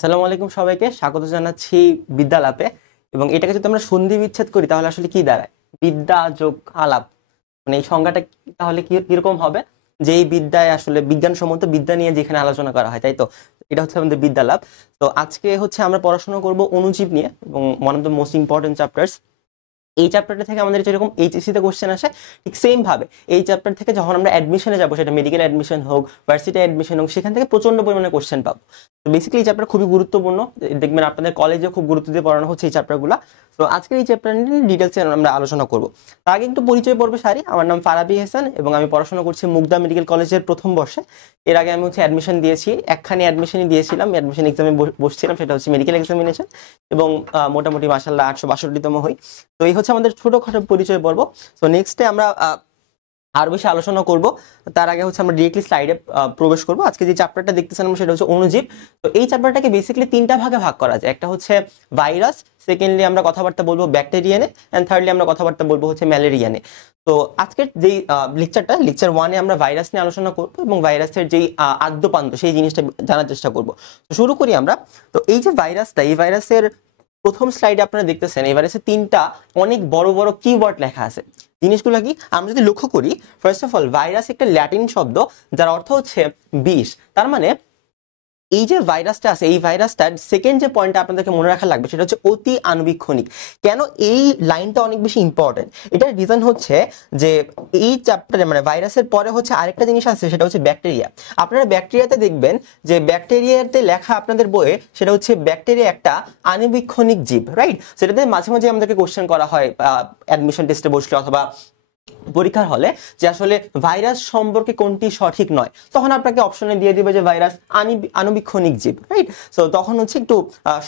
আসসালামু আলাইকুম সবাইকে স্বাগত জানাচ্ছি বিদ্যালাপে। এবং এটাকে যদি আমরা সন্ধি বিচ্ছেদ করি তাহলে আসলে কি দাঁড়ায়? বিদ্যা যোগ আলাপ, মানে এই সংজ্ঞাটা তাহলে কিরকম হবে? যে এই বিদ্যায় আসলে বিজ্ঞানসম্মত বিদ্যা নিয়ে যেখানে আলোচনা করা হয়, তাই তো? এটা হচ্ছে আমাদের বিদ্যালাপ। তো আজকে হচ্ছে আমরা পড়াশোনা করব অণুজীব নিয়ে, এবং one of the most important chapters. এই চ্যাপ্টারটা থেকে আমাদের যেরকম এইচএসসি তে কোশ্চেন আসে, ঠিক সেম ভাবে এই চ্যাপ্টার থেকে যখন আমরা অ্যাডমিশনে যাবো, সেটা মেডিকেল অ্যাডমিশন হোক, ভার্সিটি অ্যাডমিশন হোক, সেখান থেকে প্রচন্ড পরিমাণে কোশ্চেন পাবো। তো বেসিক্যালি এই চ্যাপ্টার খুবই গুরুত্বপূর্ণ, দেখবেন আপনাদের কলেজে খুব গুরুত্ব দিয়ে পড়ানো হচ্ছে এই চ্যাপ্টারগুলো। তো আজকের এই চ্যাপ্টার নিয়ে ডিটেলসে আমরা আলোচনা করবো। তার আগে একটু পরিচয় পর্বে সারি। আমার নাম ফারাবি হাসান এবং আমি পড়াশোনা করছি মুগদা মেডিকেল কলেজের প্রথম বর্ষে। এর আগে আমি হচ্ছে অ্যাডমিশন দিয়েছি, একখানি অ্যাডমিশনই দিয়েছিলাম, অ্যাডমিশন এক্সামে বসছিলাম, সেটা হচ্ছে মেডিকেল এক্সামিনেশন, এবং মোটামুটি মাশাআল্লাহ 862তম হই। তো এই হচ্ছে আমাদের ছোটখাটো পরিচয় পর্ব। তো নেক্সটে আমরা আরো বেশি আলোচনা করব। তার আগে হচ্ছে আমরা ডিরেক্টলি স্লাইডে প্রবেশ করব। আজকে যে চ্যাপ্টারটা দেখতেছেন আমরা, সেটা হচ্ছে অণুজীব। তো এই চ্যাপ্টারটাকে বেসিক্যালি তিনটা ভাগে ভাগ করা যায়। একটা হচ্ছে ভাইরাস, সেকেন্ডলি আমরা কথাবার্তা বলবো ব্যাকটেরিয়ানে, এন্ড থার্ডলি আমরা কথাবার্তা বলবো হচ্ছে ম্যালেরিয়ানে। তো আজকের যেই লেকচার 1-এ আমরা ভাইরাস নিয়ে আলোচনা করব এবং ভাইরাসের যেই আদ্যপান্ত সেই জিনিসটা জানার চেষ্টা করব। তো শুরু করি আমরা। তো এই যে ভাইরাসটা, এই ভাইরাসের প্রথম স্লাইডে আপনারা দেখতেছেন এই ভাইরাসে তিনটা অনেক বড় বড় কিওয়ার্ড লেখা আছে। জিনিসগুলো কি আমরা যদি লক্ষ্য করি, ফার্স্ট অফ অল ভাইরাস একটা ল্যাটিন শব্দ যার অর্থ হচ্ছে বিষ। তার মানে এই যে ভাইরাসটা আছে, এই ভাইরাসটার সেকেন্ড যে পয়েন্টটা আপনাদেরকে মনে রাখা লাগবে, সেটা হচ্ছে অতি আণুবীক্ষণিক। কেন এই লাইনটা অনেক বেশি ইম্পর্টেন্ট? এটার রিজন হচ্ছে যে এই চ্যাপ্টারে মানে ভাইরাসের পরে হচ্ছে আরেকটা জিনিস আছে, সেটা হচ্ছে ব্যাকটেরিয়া। আপনারা ব্যাকটেরিয়াতে দেখবেন যে ব্যাকটেরিয়াতে লেখা আপনাদের বইয়ে, সেটা হচ্ছে ব্যাকটেরিয়া একটা আণুবীক্ষণিক জীব, রাইট? সেটাতে মাঝে মাঝে আমাদেরকে কোশ্চেন করা হয় অ্যাডমিশন টেস্টে বসলে অথবা পরীক্ষার হলে, যে আসলে ভাইরাস সম্পর্কে কোনটি সঠিক নয়। তখন আপনাকে অপশনে দিয়ে দিবে যে ভাইরাস আণুবীক্ষণিক জীব, রাইট? সো তখন হচ্ছে একটু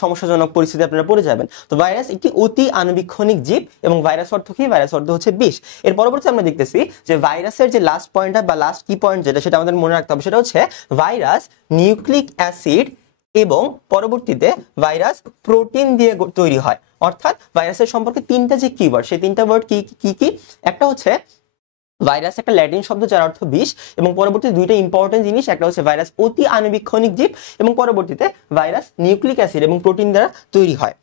সমস্যাজনক পরিস্থিতি আপনারা পড়ে যাবেন। তো ভাইরাস একটি অতি আণুবীক্ষণিক জীব, এবং ভাইরাস অর্থ কি? ভাইরাস অর্থ হচ্ছে বিষ। এর পরবর্তী আমরা দেখতেছি যে ভাইরাসের যে লাস্ট পয়েন্টটা বা লাস্ট কি পয়েন্ট যেটা, সেটা আমাদের মনে রাখতে হবে, সেটা হচ্ছে ভাইরাস নিউক্লিক অ্যাসিড এবং পরবর্তীতে ভাইরাস প্রোটিন দিয়ে তৈরি হয়। অর্থাৎ ভাইরাসের সম্পর্কে তিনটা যে কিওয়ার্ড, সেই তিনটা ওয়ার্ড কি কি কি? একটা হচ্ছে ভাইরাস একটা ল্যাটিন শব্দ যার অর্থ বিষ, এবং পরবর্তীতে দুইটা ইম্পর্টেন্ট জিনিস, একটা হচ্ছে ভাইরাস অতি আণুবীক্ষণিক জীব, এবং পরবর্তীতে ভাইরাস নিউক্লিক অ্যাসিড এবং প্রোটিন দ্বারা তৈরি হয়।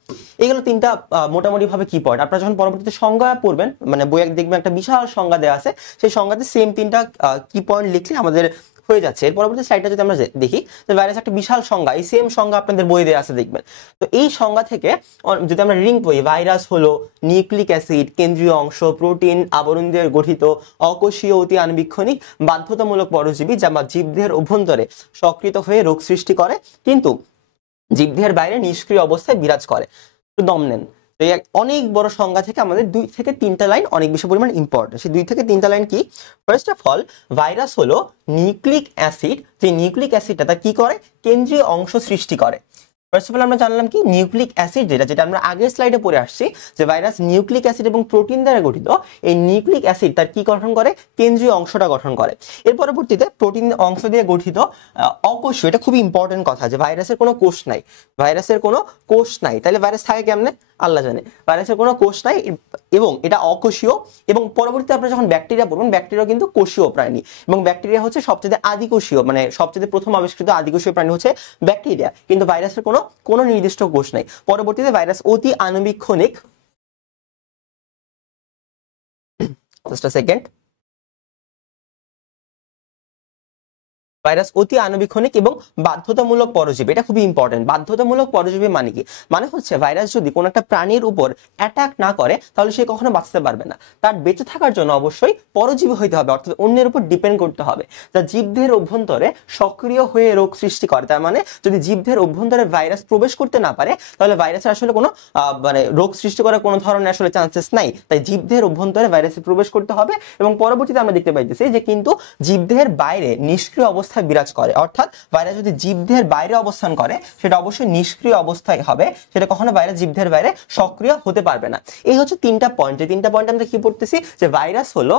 এগুলো তিনটা মোটামুটি ভাবে কি পয়েন্ট। আপনারা যখন পরবর্তীতে সংজ্ঞা পড়বেন, মানে বইয়ে দেখবেন একটা বিশাল সংজ্ঞা দেওয়া আছে, সেই সংজ্ঞাতে সেম তিনটা কি পয়েন্ট লিখলে আমাদের হয়ে যাচ্ছে। এর পরবর্তী স্লাইডটা যদি আমরা দেখি, যে ভাইরাস একটা বিশাল সংজ্ঞা, এই সেম সংজ্ঞা আপনাদের বইয়ে দেওয়া আছে দেখবেন। তো এই সংজ্ঞা থেকে যদি আমরা রিডিং করি, ভাইরাস হলো নিউক্লিক অ্যাসিড কেন্দ্রীয় অংশ, প্রোটিন আবরণ দিয়ে গঠিত অকোষীয় অতি আণুবীক্ষণিক বাধ্যতামূলক পরজীবী, যা জীবদেহের অভ্যন্তরে সক্রিয় হয়ে রোগ সৃষ্টি করে, কিন্তু জীবদেহের বাইরে নিষ্ক্রিয় অবস্থায় বিরাজ করে। একটু দম নেন। তো এই অনেক বড় সংজ্ঞা থেকে আমাদের 2 থেকে 3টা লাইন অনেক বেশি পরিমাণ ইম্পর্টেন্ট। সেই 2 থেকে 3টা লাইন কি? ফার্স্ট অফ অল, ভাইরাস হলো নিউক্লিক অ্যাসিড। যে নিউক্লিক অ্যাসিডটা তা কি করে? কেন্দ্রীয় অংশ সৃষ্টি করে। ফার্স্ট অফ অল আমরা জানলাম কি নিউক্লিক অ্যাসিড, যেটা আমরা আগের স্লাইডে পড়ে আসছি, যে ভাইরাস নিউক্লিক অ্যাসিড এবং প্রোটিন দ্বারা গঠিত। এই নিউক্লিক অ্যাসিড তার কি গঠন করে? কেন্দ্রীয় অংশটা গঠন করে। এর পরবর্তীতে প্রোটিন অংশ দিয়ে গঠিত অকোষীয়, এটা খুবই ইম্পর্টেন্ট কথা, যে ভাইরাসের কোনো কোষ নাই। ভাইরাসের কোনো কোষ নাই, তাহলে ভাইরাস থাকে কেমনে? আল্লাহ জানে। ভাইরাসের কোনো কোষ নাই এবং এটা অকোষীয়। এবং পরবর্তীতে আপনারা যখন ব্যাকটেরিয়া পড়বেন, ব্যাকটেরিয়া কিন্তু কোষীয় প্রাণী, এবং ব্যাকটেরিয়া হচ্ছে সবচেয়ে আদিকোষীয়, মানে সবচেয়ে প্রথম আবিষ্কৃত আদিকোষীয় প্রাণী হচ্ছে ব্যাকটেরিয়া। কিন্তু ভাইরাসের কোনো নির্দিষ্ট কোষ নাই। পরবর্তীতে ভাইরাস অতি আণুবীক্ষণিক, জাস্ট আ সেকেন্ড, ভাইরাস অতি আণুবীক্ষণিক এবং বাধ্যতামূলক পরজীবী। এটা খুবই ইম্পর্টেন্ট। বাধ্যতামূলক পরজীবী মানে কি? মানে হচ্ছে ভাইরাস যদি কোনো একটা প্রাণীর উপর অ্যাটাক না করে, তাহলে সে কখনো বাঁচতে পারবে না। তার বেঁচে থাকার জন্য অবশ্যই পরজীবী হইতে হবে, অর্থাৎ অন্যের উপর ডিপেন্ড করতে হবে, যা জীবদেহের অভ্যন্তরে সক্রিয় হয়ে রোগ সৃষ্টি করে। তার মানে যদি জীবদেহের অভ্যন্তরে ভাইরাস প্রবেশ করতে না পারে, তাহলে ভাইরাসের আসলে কোনো মানে রোগ সৃষ্টি করার কোনো ধরনের আসলে চান্সেস নাই। তাই জীবদেহের অভ্যন্তরে ভাইরাসে প্রবেশ করতে হবে। এবং পরবর্তীতে আমরা দেখতে পাইতেছি যে কিন্তু জীবদেহের বাইরে নিষ্ক্রিয় অবস্থায় বিরাজ করে। অর্থাৎ ভাইরাস যদি জীবদেহের বাইরে অবস্থান করে, সেটা অবশ্যই নিষ্ক্রিয় অবস্থায় হবে, সেটা কখনো ভাইরাস জীবদেহের বাইরে সক্রিয় হতে পারবে না। এই হচ্ছে 3টা পয়েন্ট। এই 3টা পয়েন্ট আমরা কি পড়তেছি? যে ভাইরাস হলো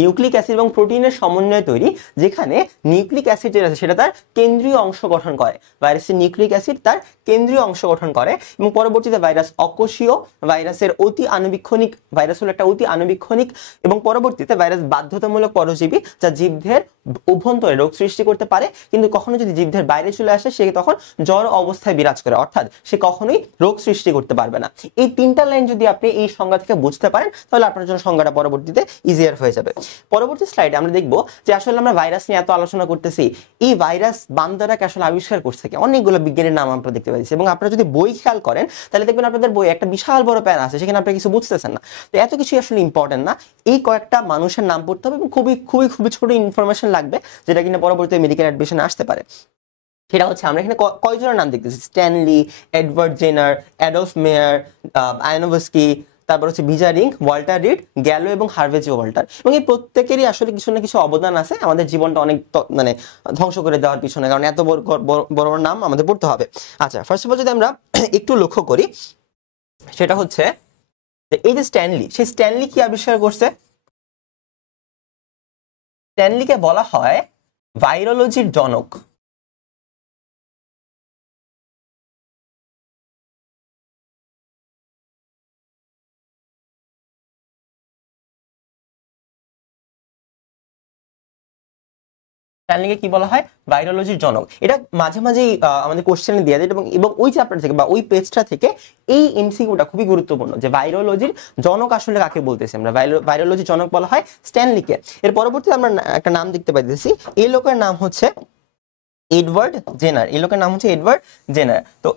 নিউক্লিক অ্যাসিড এবং প্রোটিনের সমন্বয়ে তৈরি, যেখানে নিউক্লিক অ্যাসিড যেটা আছে সেটা তার কেন্দ্রীয় অংশ গঠন করে। ভাইরাসের নিউক্লিক অ্যাসিড তার কেন্দ্রীয় অংশ গঠন করে, এবং পরবর্তীতে ভাইরাস অকোষীয়, ভাইরাসের অতি আণুবীক্ষণিক, ভাইরাস হলো একটা অতি আণুবীক্ষণিক, এবং পরবর্তীতে ভাইরাস বাধ্যতামূলক পরজীবী, যা জীবদেহের অভ্যন্তরে রোগ সৃষ্টি করতে পারে, কিন্তু কখনো যদি জীবদের বাইরে চলে আসে সে তখন জ্বর অবস্থায় বিরাজ করে, অর্থাৎ সে কখনোই রোগ সৃষ্টি করতে পারবে না। এই তিনটা লাইন যদি আপনি এই সংজ্ঞা থেকে বুঝতে পারেন তাহলে আপনার জন্য সংজ্ঞাটা পরবর্তীতে ইজিয়ার হয়ে যাবে। পরবর্তী স্লাইডে আমরা দেখব যে আসলে আমরা ভাইরাস নিয়ে এত আলোচনা করতেছি, এই ভাইরাস বান্দারাকে আসলে আবিষ্কার করছে কি, অনেকগুলো বিজ্ঞানীর নাম আমরা দেখতে পাচ্ছি, এবং আপনারা যদি বই খেয়াল করেন তাহলে দেখবেন আপনাদের বই একটা বিশাল বড় প্যান আছে, সেখানে আপনি কিছু বুঝতেছেন না। তো এত কিছু আসলে ইম্পর্টেন্ট না, এই কয়েকটা মানুষের নাম পড়তে হবে এবং খুবই খুবই খুবই ছোট ইনফরমেশন লাগবে, যেটা কিনা পরবর্তী মেডিকেল অ্যাডমিশনে আসতে পারে। সেটা হচ্ছে আমরা এখানে কয়জনের নাম দেখতেছি, স্ট্যানলি, এডওয়ার্ড জেনার, অ্যাডলফ মেয়ার, আয়ানোভস্কি, তারপর হচ্ছে বিজারিং, ওয়াল্টার রিড, গ্যালো এবং হার্ভে জে ওয়াল্টার। এবং এই প্রত্যেকেরই আসলে কিছু না কিছু অবদান আছে আমাদের জীবনটা অনেক মানে ধ্বংস করে দেওয়ার পিছনে, কারণ এত বড় বড় নাম আমাদের পড়তে হবে। আচ্ছা, ফার্স্ট অফ অল যদি আমরা একটু লক্ষ্য করি, সেটা হচ্ছে এই যে স্ট্যানলি, সেই স্ট্যানলি কি আবিষ্কার করছে? স্ট্যানলিকে বলা হয় ভাইরোলজির জনক। স্ট্যানলিকে কি বলা হয়? ভাইরোলজির জনক। এটা মাঝে মাঝেই আমাদের কোশ্চেনে দিয়ে দেয়, এবং ওই চ্যাপ্টার থেকে বা ওই পেজটা থেকে এই এমসিকিউটা খুবই গুরুত্বপূর্ণ, যে ভাইরোলজির জনক আসলে কাকে বলতেছি আমরা। ভাইরোলজির জনক বলা হয় স্ট্যানলিকে। এর পরবর্তীতে আমরা একটা নাম দেখতে পাইতেছি, এই লোকের নাম হচ্ছে এডওয়ার্ড জেনার। এই লোকের নাম হচ্ছে এডওয়ার্ড জেনার। তো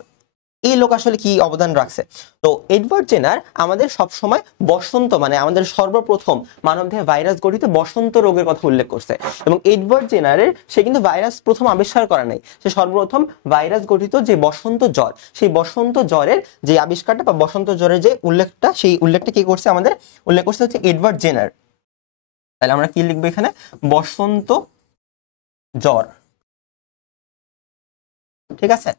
এই লোক আসলে কি অবদান রাখছে? তো এডওয়ার্ড জেনার আমাদের সব সময় বসন্ত, মানে আমাদের সর্বপ্রথম মানবদেহে ভাইরাস গঠিত বসন্ত রোগের কথা উল্লেখ করছে। এবং এডওয়ার্ড জেনারের সে কিন্তু ভাইরাস প্রথম আবিষ্কার করা নাই, সে সর্বপ্রথম ভাইরাস গঠিত যে বসন্ত জ্বর, সেই বসন্ত জ্বরের যে আবিষ্কারটা বা বসন্ত জ্বরের যে উল্লেখটা, সেই উল্লেখটা কি করছে আমাদের? উল্লেখ করছে হচ্ছে এডওয়ার্ড জেনার। তাহলে আমরা কি লিখবো এখানে? বসন্ত জ্বর। ঠিক আছে,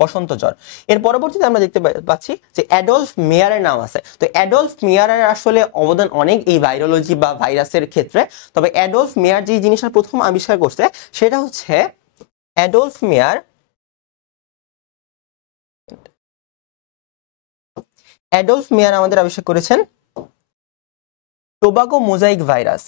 বসন্ত জ্বর। এর পরবর্তীতে আমরা দেখতে পাচ্ছি যে অ্যাডলফ মেয়ারের নাম আছে। তো অ্যাডলফ মেয়ারের আসলে অবদান অনেক এই ভাইরোলজি বা ভাইরাসের ক্ষেত্রে। তবে অ্যাডলফ মেয়ার যে জিনিসটা প্রথম আবিষ্কার করছে সেটা হচ্ছে অ্যাডলফ মেয়ার আমাদের আবিষ্কার করেছেন টোবাগো মোজাইক ভাইরাস।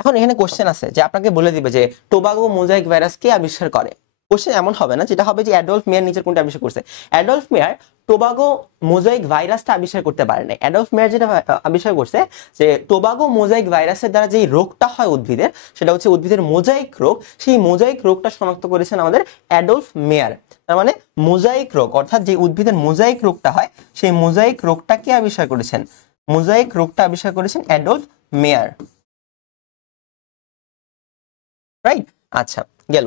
এখন এখানে কোশ্চেন আছে যে আপনাকে বলে দিবে যে টোবাগো মোজাইক ভাইরাস কে আবিষ্কার করে। কোশ্চেন এমন হবে না, যেটা হবে যে অ্যাডলফ মেয়ার নিচের কোনটা আবিষ্কার করছে। অ্যাডলফ মেয়ার টোবাগো মোজাইক ভাইরাসটা আবিষ্কার করতে পারে না। অ্যাডলফ মেয়ার যেটা আবিষ্কার করছে যে টোবাগো মোজাইক ভাইরাসের দ্বারা যে রোগটা হয় উদ্ভিদের, সেটা হচ্ছে উদ্ভিদের মোজাইক রোগ। সেই মোজাইক রোগটা শনাক্ত করেছেন আমাদের অ্যাডলফ মেয়ার। তার মানে মোজাইক রোগ, অর্থাৎ যে উদ্ভিদের মোজাইক রোগটা হয় সেই মোজাইক রোগটাকে আবিষ্কার করেছেন, মোজাইক রোগটা আবিষ্কার করেছেন অ্যাডলফ মেয়ার। রাইট? আচ্ছা, গেল।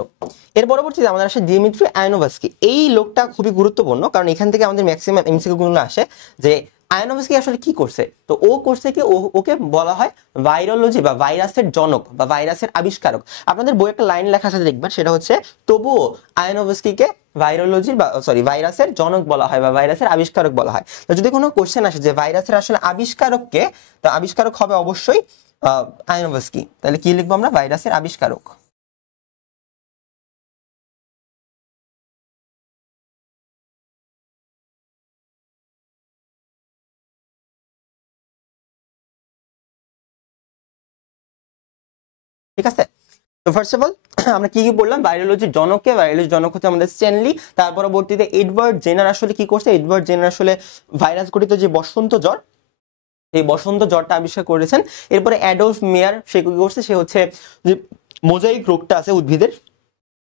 এর পরবর্তীতে আমাদের আসে দিমিত্রি আয়ানোভস্কি। এই লোকটা খুবই গুরুত্বপূর্ণ, কারণ এখান থেকে আমাদের ম্যাক্সিমাম এমসিকিউ গুলো আসে যে আয়ানোভস্কি আসলে কি করছে। তো ও করছে কি, ওকে বলা হয় ভাইরোলজি বা ভাইরাসের জনক বা ভাইরাসের আবিষ্কারক। আপনাদের বই একটা লাইন লেখা আছে দেখবেন, সেটা হচ্ছে তবুও আয়ানোভস্কিকে ভাইরোলজির বা ভাইরাসের জনক বলা হয় বা ভাইরাসের আবিষ্কারক বলা হয়। তো যদি কোনো কোশ্চেন আসে যে ভাইরাসের আসলে আবিষ্কারক কে, তো আবিষ্কারক হবে অবশ্যই আয়ানোভস্কি। তাহলে কি লিখবো আমরা? ভাইরাসের আবিষ্কারক। ঠিক আছে। তো ফার্স্ট অফ অল আমরা কি কি বললাম? ভাইরোলজির জনককে, ভাইরোলজির জনক হচ্ছে আমাদের স্ট্যানলি। তার পরবর্তীতে এডওয়ার্ড জেনার আসলে কি করছে? এডওয়ার্ড জেনার আসলে ভাইরাস ঘটিত যে বসন্ত জ্বর, এই বসন্ত জ্বরটা আবিষ্কার করেছেন। এরপরে অ্যাডলফ মেয়ার সে কি করছে? সে হচ্ছে যে মোজাইক রোগটা আছে উদ্ভিদের,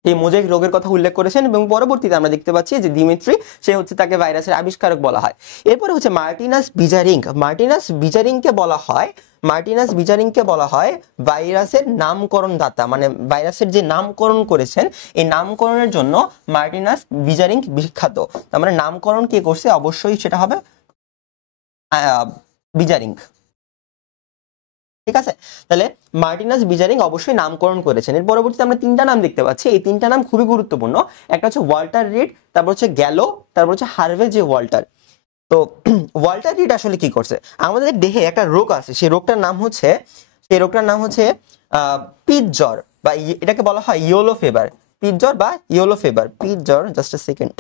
এই মোজাইক রোগের কথা উল্লেখ করেছেন। এবং পরবর্তীতে আমরা দেখতে পাচ্ছি যে দিমিত্রি, সে হচ্ছে তাকে ভাইরাসের আবিষ্কারক বলা হয়। এরপরে হচ্ছে মার্টিনাস বিজারিং। মার্টিনাস বিজারিংকে বলা হয় ভাইরাসের নামকরণ দাতা, মানে ভাইরাসের যে নামকরণ করেছেন এই নামকরণের জন্য মার্টিনাস বিজারিং বিখ্যাত। তার মানে নামকরণ কে করছে? অবশ্যই সেটা হবে বিজারিং। ঠিক আছে, তাহলে মার্টিনাস বিজারিং অবশ্যই নামকরণ করেছেন। এর পরবর্তীতে আমরা তিনটা নাম দেখতে পাচ্ছি, এই তিনটা নাম খুবই গুরুত্বপূর্ণ। একটা হচ্ছে ওয়াল্টার রিড, তারপর হচ্ছে গ্যালো, তারপর হচ্ছে হার্ভে জে ওয়াল্টার। তো ওয়াল্টার রিড আসলে কি করছে? আমাদের দেহে একটা রোগ আছে, সেই রোগটার নাম হচ্ছে পিত জ্বর, বা এটাকে বলা হয় ইয়েলো ফিভার। পিত জ্বর বা ইয়েলো ফিভার, পিত জ্বর। জাস্ট আ সেকেন্ড।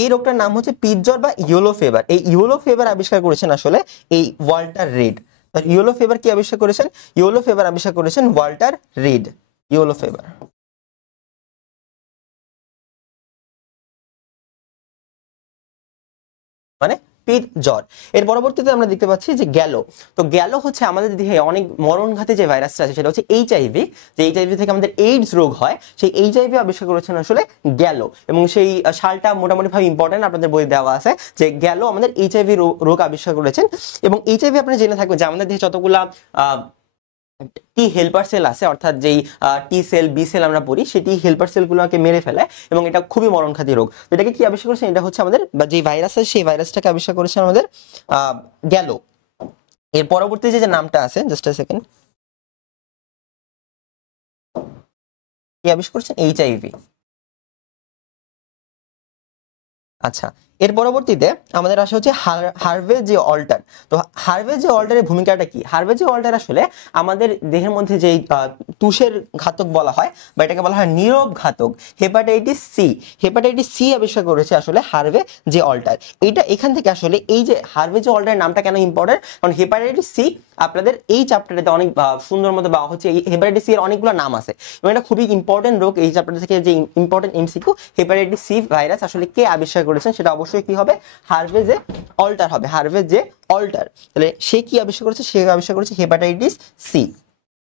এই রোগটার নাম হচ্ছে পিত জ্বর বা ইয়েলো ফিভার। এই ইয়েলো ফিভার আবিষ্কার করেছেন আসলে এই ওয়াল্টার রিড। ইয়েলো ফিভার কি আবিষ্কার করেছেন? ইয়েলো ফিভার আবিষ্কার করেছেন ওয়াল্টার রিড। ইয়েলো ফিভার মানে পিত জ্বর। এর পরবর্তীতে আমরা দেখতে পাচ্ছি যে গেল। তো গেল হচ্ছে আমাদের দেহে অনেক মরণঘাতী যে ভাইরাসটা আছে সেটা হচ্ছে এইচআইভি। যে এইচআইভি থেকে আমাদের এইডস রোগ হয়, সেই এইচআইভি আবিষ্কার করেছেন আসলে গেল। এবং সেই সালটা মোটামুটি ভাবে ইম্পর্টেন্ট, আপনাদের বই দেওয়া আছে যে গেল আমাদের এইচআইভি রোগ আবিষ্কার করেছেন। এবং এইচআইভি আপনি জেনে থাকবেন যে আমাদের দেহে যতগুলা টি হেল্পার সেল আছে, অর্থাৎ যেই টি সেল বি সেল আমরা পড়ি, সেই টি হেল্পার সেলগুলোকে মেরে ফেলে এবং এটা খুবই মরণঘাতী রোগ। এটাকে কি আবিষ্কার করেছেন? এটা হচ্ছে আমাদের বা যে ভাইরাস আছে সেই ভাইরাসটাকে আবিষ্কার করেছেন আমাদের গেল। এর পরবর্তী যে নামটা আছে, জাস্ট আ সেকেন্ড, কি আবিষ্কার করেছেন? এইচআইভি। আচ্ছা, এর পরবর্তীতে আমাদের আসে হচ্ছে হার্ভে জে অল্টার। তো হার্ভে জে অল্টারের ভূমিকাটা কি? হার্ভে জে অল্টার আসলে আমাদের দেহের মধ্যে যে তুষের ঘাতক বলা হয় বা এটাকে বলা হয় নীরব ঘাতক হেপাটাইটিস সি। হেপাটাইটিস সি আবিষ্কার করেছে আসলে হার্ভে জে অল্টার। এটা এখান থেকে আসলে এই যে হার্ভে জে অল্টারের নামটা কেন ইম্পর্টেন্ট, কারণ হেপাটাইটিস সি আপনাদের এই চ্যাপ্টারটাতে অনেক সুন্দর মতো বা হচ্ছে এই হেপাটাইটিস সি এর অনেকগুলো নাম আছে এবং এটা খুবই ইম্পর্টেন্ট রোগ। এই চ্যাপ্টার থেকে যে important MCQ, hepatitis C virus আসলে কে আবিষ্কার করেছেন সেটা অবশ্যই কি হবে? হার্ভে জে অল্টার হবে। Harvey J Alter. তাহলে সে কি আবিষ্কার করেছে? সে আবিষ্কার করেছে hepatitis C.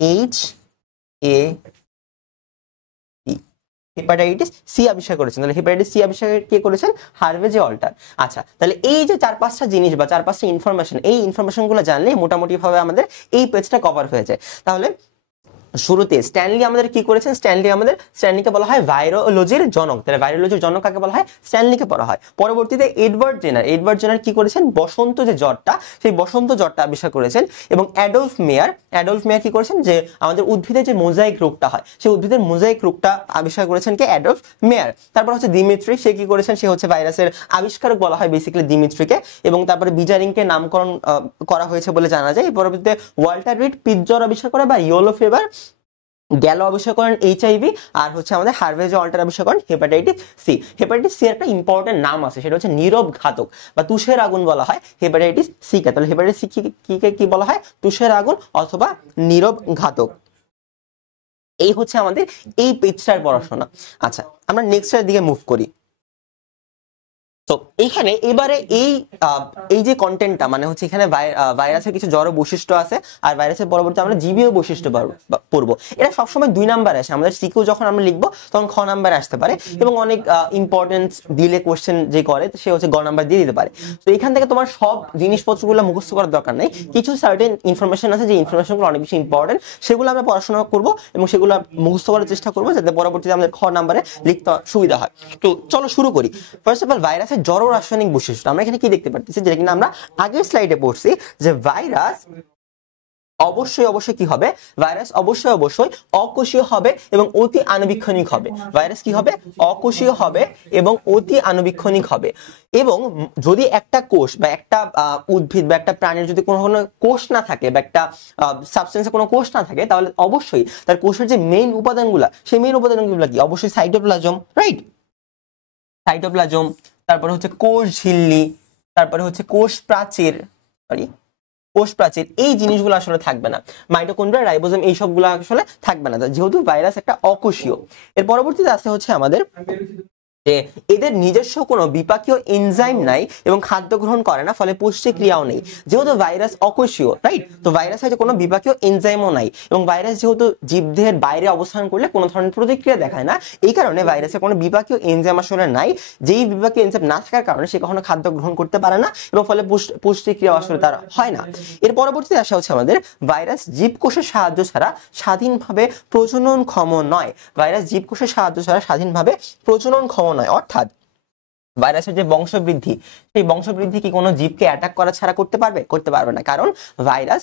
H A hepatitis C আবিষ্কার করেছেন। তাহলে হেপাটাইটিস সি আবিষ্কার কে করেছেন? Harvey J Alter. আচ্ছা, তাহলে এই যে 4-5টা জিনিস বা 4-5টা ইনফরমেশন, এই ইনফরমেশনগুলো জানলে মোটামুটি ভাবে আমাদের এই পেজটা কভার হয়ে যায়। তাহলে শুরুতে স্ট্যানলি আমাদের কি করেছেন? স্ট্যানলিকে বলা হয় ভাইরোলজির জনক। তাহলে ভাইরোলজির জনক কাকে বলা হয়? স্ট্যানলিকে বলা হয়। পরবর্তীতে এডওয়ার্ড জেনার কি করেছেন? বসন্ত যে জ্বরটা, সেই বসন্ত জ্বরটা আবিষ্কার করেছেন। এবং অ্যাডলফ মেয়ার কি করেছেন? যে আমাদের উদ্ভিদের যে মোজাইক রোগটা হয়, সেই উদ্ভিদের মোজাইক রোগটা আবিষ্কার করেছেন কে? অ্যাডলফ মেয়ার। তারপর হচ্ছে দিমিত্রি, সে কি করেছেন? সে হচ্ছে ভাইরাসের আবিষ্কারক বলা হয় বেসিক্যালি দিমিত্রিকে। এবং তারপরে বিজারিংকে নামকরণ করা হয়েছে বলে জানা যায়। পরবর্তীতে ওয়াল্টার রিড পিত জ্বর আবিষ্কার করে বা ইয়েলো ফিভার। গেল আবিষ্কার করেন এইচআইভি। আর হচ্ছে আমাদের হার্ভে জে অল্টার আবিষ্কার করেন হেপাটাইটিস সি। হেপাটাইটিস সি একটা ইম্পর্টেন্ট নাম আছে, সেটা হচ্ছে নীরব ঘাতক বা তুষের আগুন বলা হয় হেপাটাইটিস সি কে। তাহলে হেপাটাইটিস সি কি বলা হয়? তুষের আগুন অথবা নীরব ঘাতক। এই হচ্ছে আমাদের এই পেজটার পড়াশোনা। আচ্ছা, আমরা নেক্সটের দিকে মুভ করি। তো এইখানে এবারে এই যে কন্টেন্টটা মানে হচ্ছে এখানে ভাইরাসের কিছু জড় বৈশিষ্ট্য আছে আর ভাইরাসের পরবর্তী আমরা জীবীয় বৈশিষ্ট্য পড়বো। এটা সবসময় 2 নাম্বারে আসে। আমাদের সিকিউ যখন আমরা লিখবো তখন খ নাম্বারে আসতে পারে এবং অনেক ইম্পর্টেন্স দিলে কোশ্চেন যে করে সে হচ্ছে গ নাম্বার দিয়ে দিতে পারে। তো এখান থেকে তোমার সব জিনিসপত্রগুলো মুখস্থ করার দরকার নেই। কিছু সার্টেন ইনফরমেশন আছে যে ইনফরমেশনগুলো অনেক বেশি ইম্পর্টেন্ট, সেগুলো আমরা পড়াশোনা করবো এবং সেগুলো মুখস্থ করার চেষ্টা করবো যাতে পরবর্তীতে আমাদের খ নাম্বারে লিখতে সুবিধা হয়। তো চলো শুরু করি। ফার্স্ট অফ অল ভাইরাসের জড় রাসায়নিক বৈশিষ্ট্য আমরা এখানে কি দেখতে পাচ্ছি, যেটা কিনা আমরা আগের স্লাইডে পড়ছি যে ভাইরাস অবশ্যই কি হবে? ভাইরাস অবশ্যই অকোষীয় হবে এবং অতি আণুবীক্ষণিক হবে। ভাইরাস কি হবে? অকোষীয় হবে এবং অতি আণুবীক্ষণিক হবে। এবং যদি একটা কোষ বা একটা উদ্ভিদ বা একটা প্রাণীর যদি কোনো কোষ না থাকে বা একটা সাবস্টেন্সে কোনো কোষ না থাকে, তাহলে অবশ্যই তার কোষের যে মেইন উপাদানগুলো, সেই মেইন উপাদানগুলো কি? অবশ্যই সাইটোপ্লাজম, রাইট? সাইটোপ্লাজম, তারপরে হচ্ছে কোষ ঝিল্লি, তারপরে হচ্ছে কোষ প্রাচীর, এই জিনিসগুলো আসলে থাকবে না। মাইটোকন্ড্রিয়া, রাইবোজোম, এই সবগুলো আসলে থাকবে না, যেহেতু ভাইরাস একটা অকোষীয়। এর পরবর্তীতে আছে হচ্ছে আমাদের যে এদের নিজস্ব কোনো বিপাকীয় এনজাইম নাই এবং খাদ্য গ্রহণ করে না, ফলে পুষ্টি ক্রিয়াও নেই। যেহেতু ভাইরাস অকোষীয়, রাইট? তো ভাইরাসের কোনো বিপাকীয় এনজাইমও নাই এবং ভাইরাস যেহেতু জীবদেহের বাইরে অবস্থান করলে কোনো ধরনের প্রতিক্রিয়া দেখায় না, এই কারণে ভাইরাসের কোনো বিপাকীয় এনজাইম আসলে নাই। যেই বিপাকীয় এনজাইম না থাকার কারণে সে কখনো খাদ্য গ্রহণ করতে পারে না এবং ফলে পুষ্টি ক্রিয়া আসলে তার হয় না। এর পরবর্তীতে আসা হচ্ছে আমাদের ভাইরাস জীবকোষের সাহায্য ছাড়া স্বাধীনভাবে প্রজননক্ষম নয়। ভাইরাস জীবকোষের সাহায্য ছাড়া স্বাধীনভাবে প্রজননক্ষম নয়, অর্থাৎ ভাইরাসের যে বংশবৃদ্ধি, সেই বংশবৃদ্ধি কি কোনো জীবকে অ্যাটাক করা ছাড়া করতে পারবে না। কারণ ভাইরাস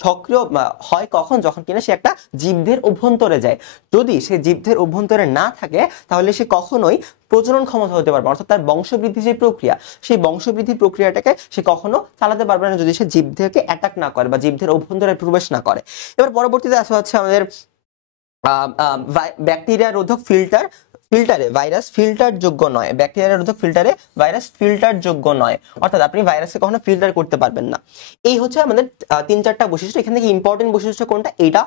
সক্রিয় হয় কখন? যখন কিনা সে একটা জীবদের অভ্যন্তরে যায়। যদি সে জীবদের অভ্যন্তরে না থাকে তাহলে সে কখনোই প্রজনন ক্ষমতা হতে পারবে, অর্থাৎ তার বংশবৃদ্ধি যে প্রক্রিয়া, সেই বংশবৃদ্ধি প্রক্রিয়াটাকে সে কখনো চালাতে পারবে না যদি সে জীবদেরকে অ্যাটাক না করে বা জীবদের অভ্যন্তরে প্রবেশ না করে। এবার পরবর্তীতে আসা হচ্ছে আমাদের ব্যাকটেরিয়া রোধক ফিল্টার ফিল্টারে ভাইরাস ফিল্টার যোগ্য নয়, ব্যাকটেরিয়া রোধক ফিল্টারে ভাইরাস ফিল্টার যোগ্য নয়, অর্থাৎ আপনি ভাইরাসকে কখনো ফিল্টার করতে পারবেন না। এই হচ্ছে আমাদের 3-4টা বৈশিষ্ট্য। এখান থেকে ইম্পর্টেন্ট বৈশিষ্ট্য কোনটা, এইটা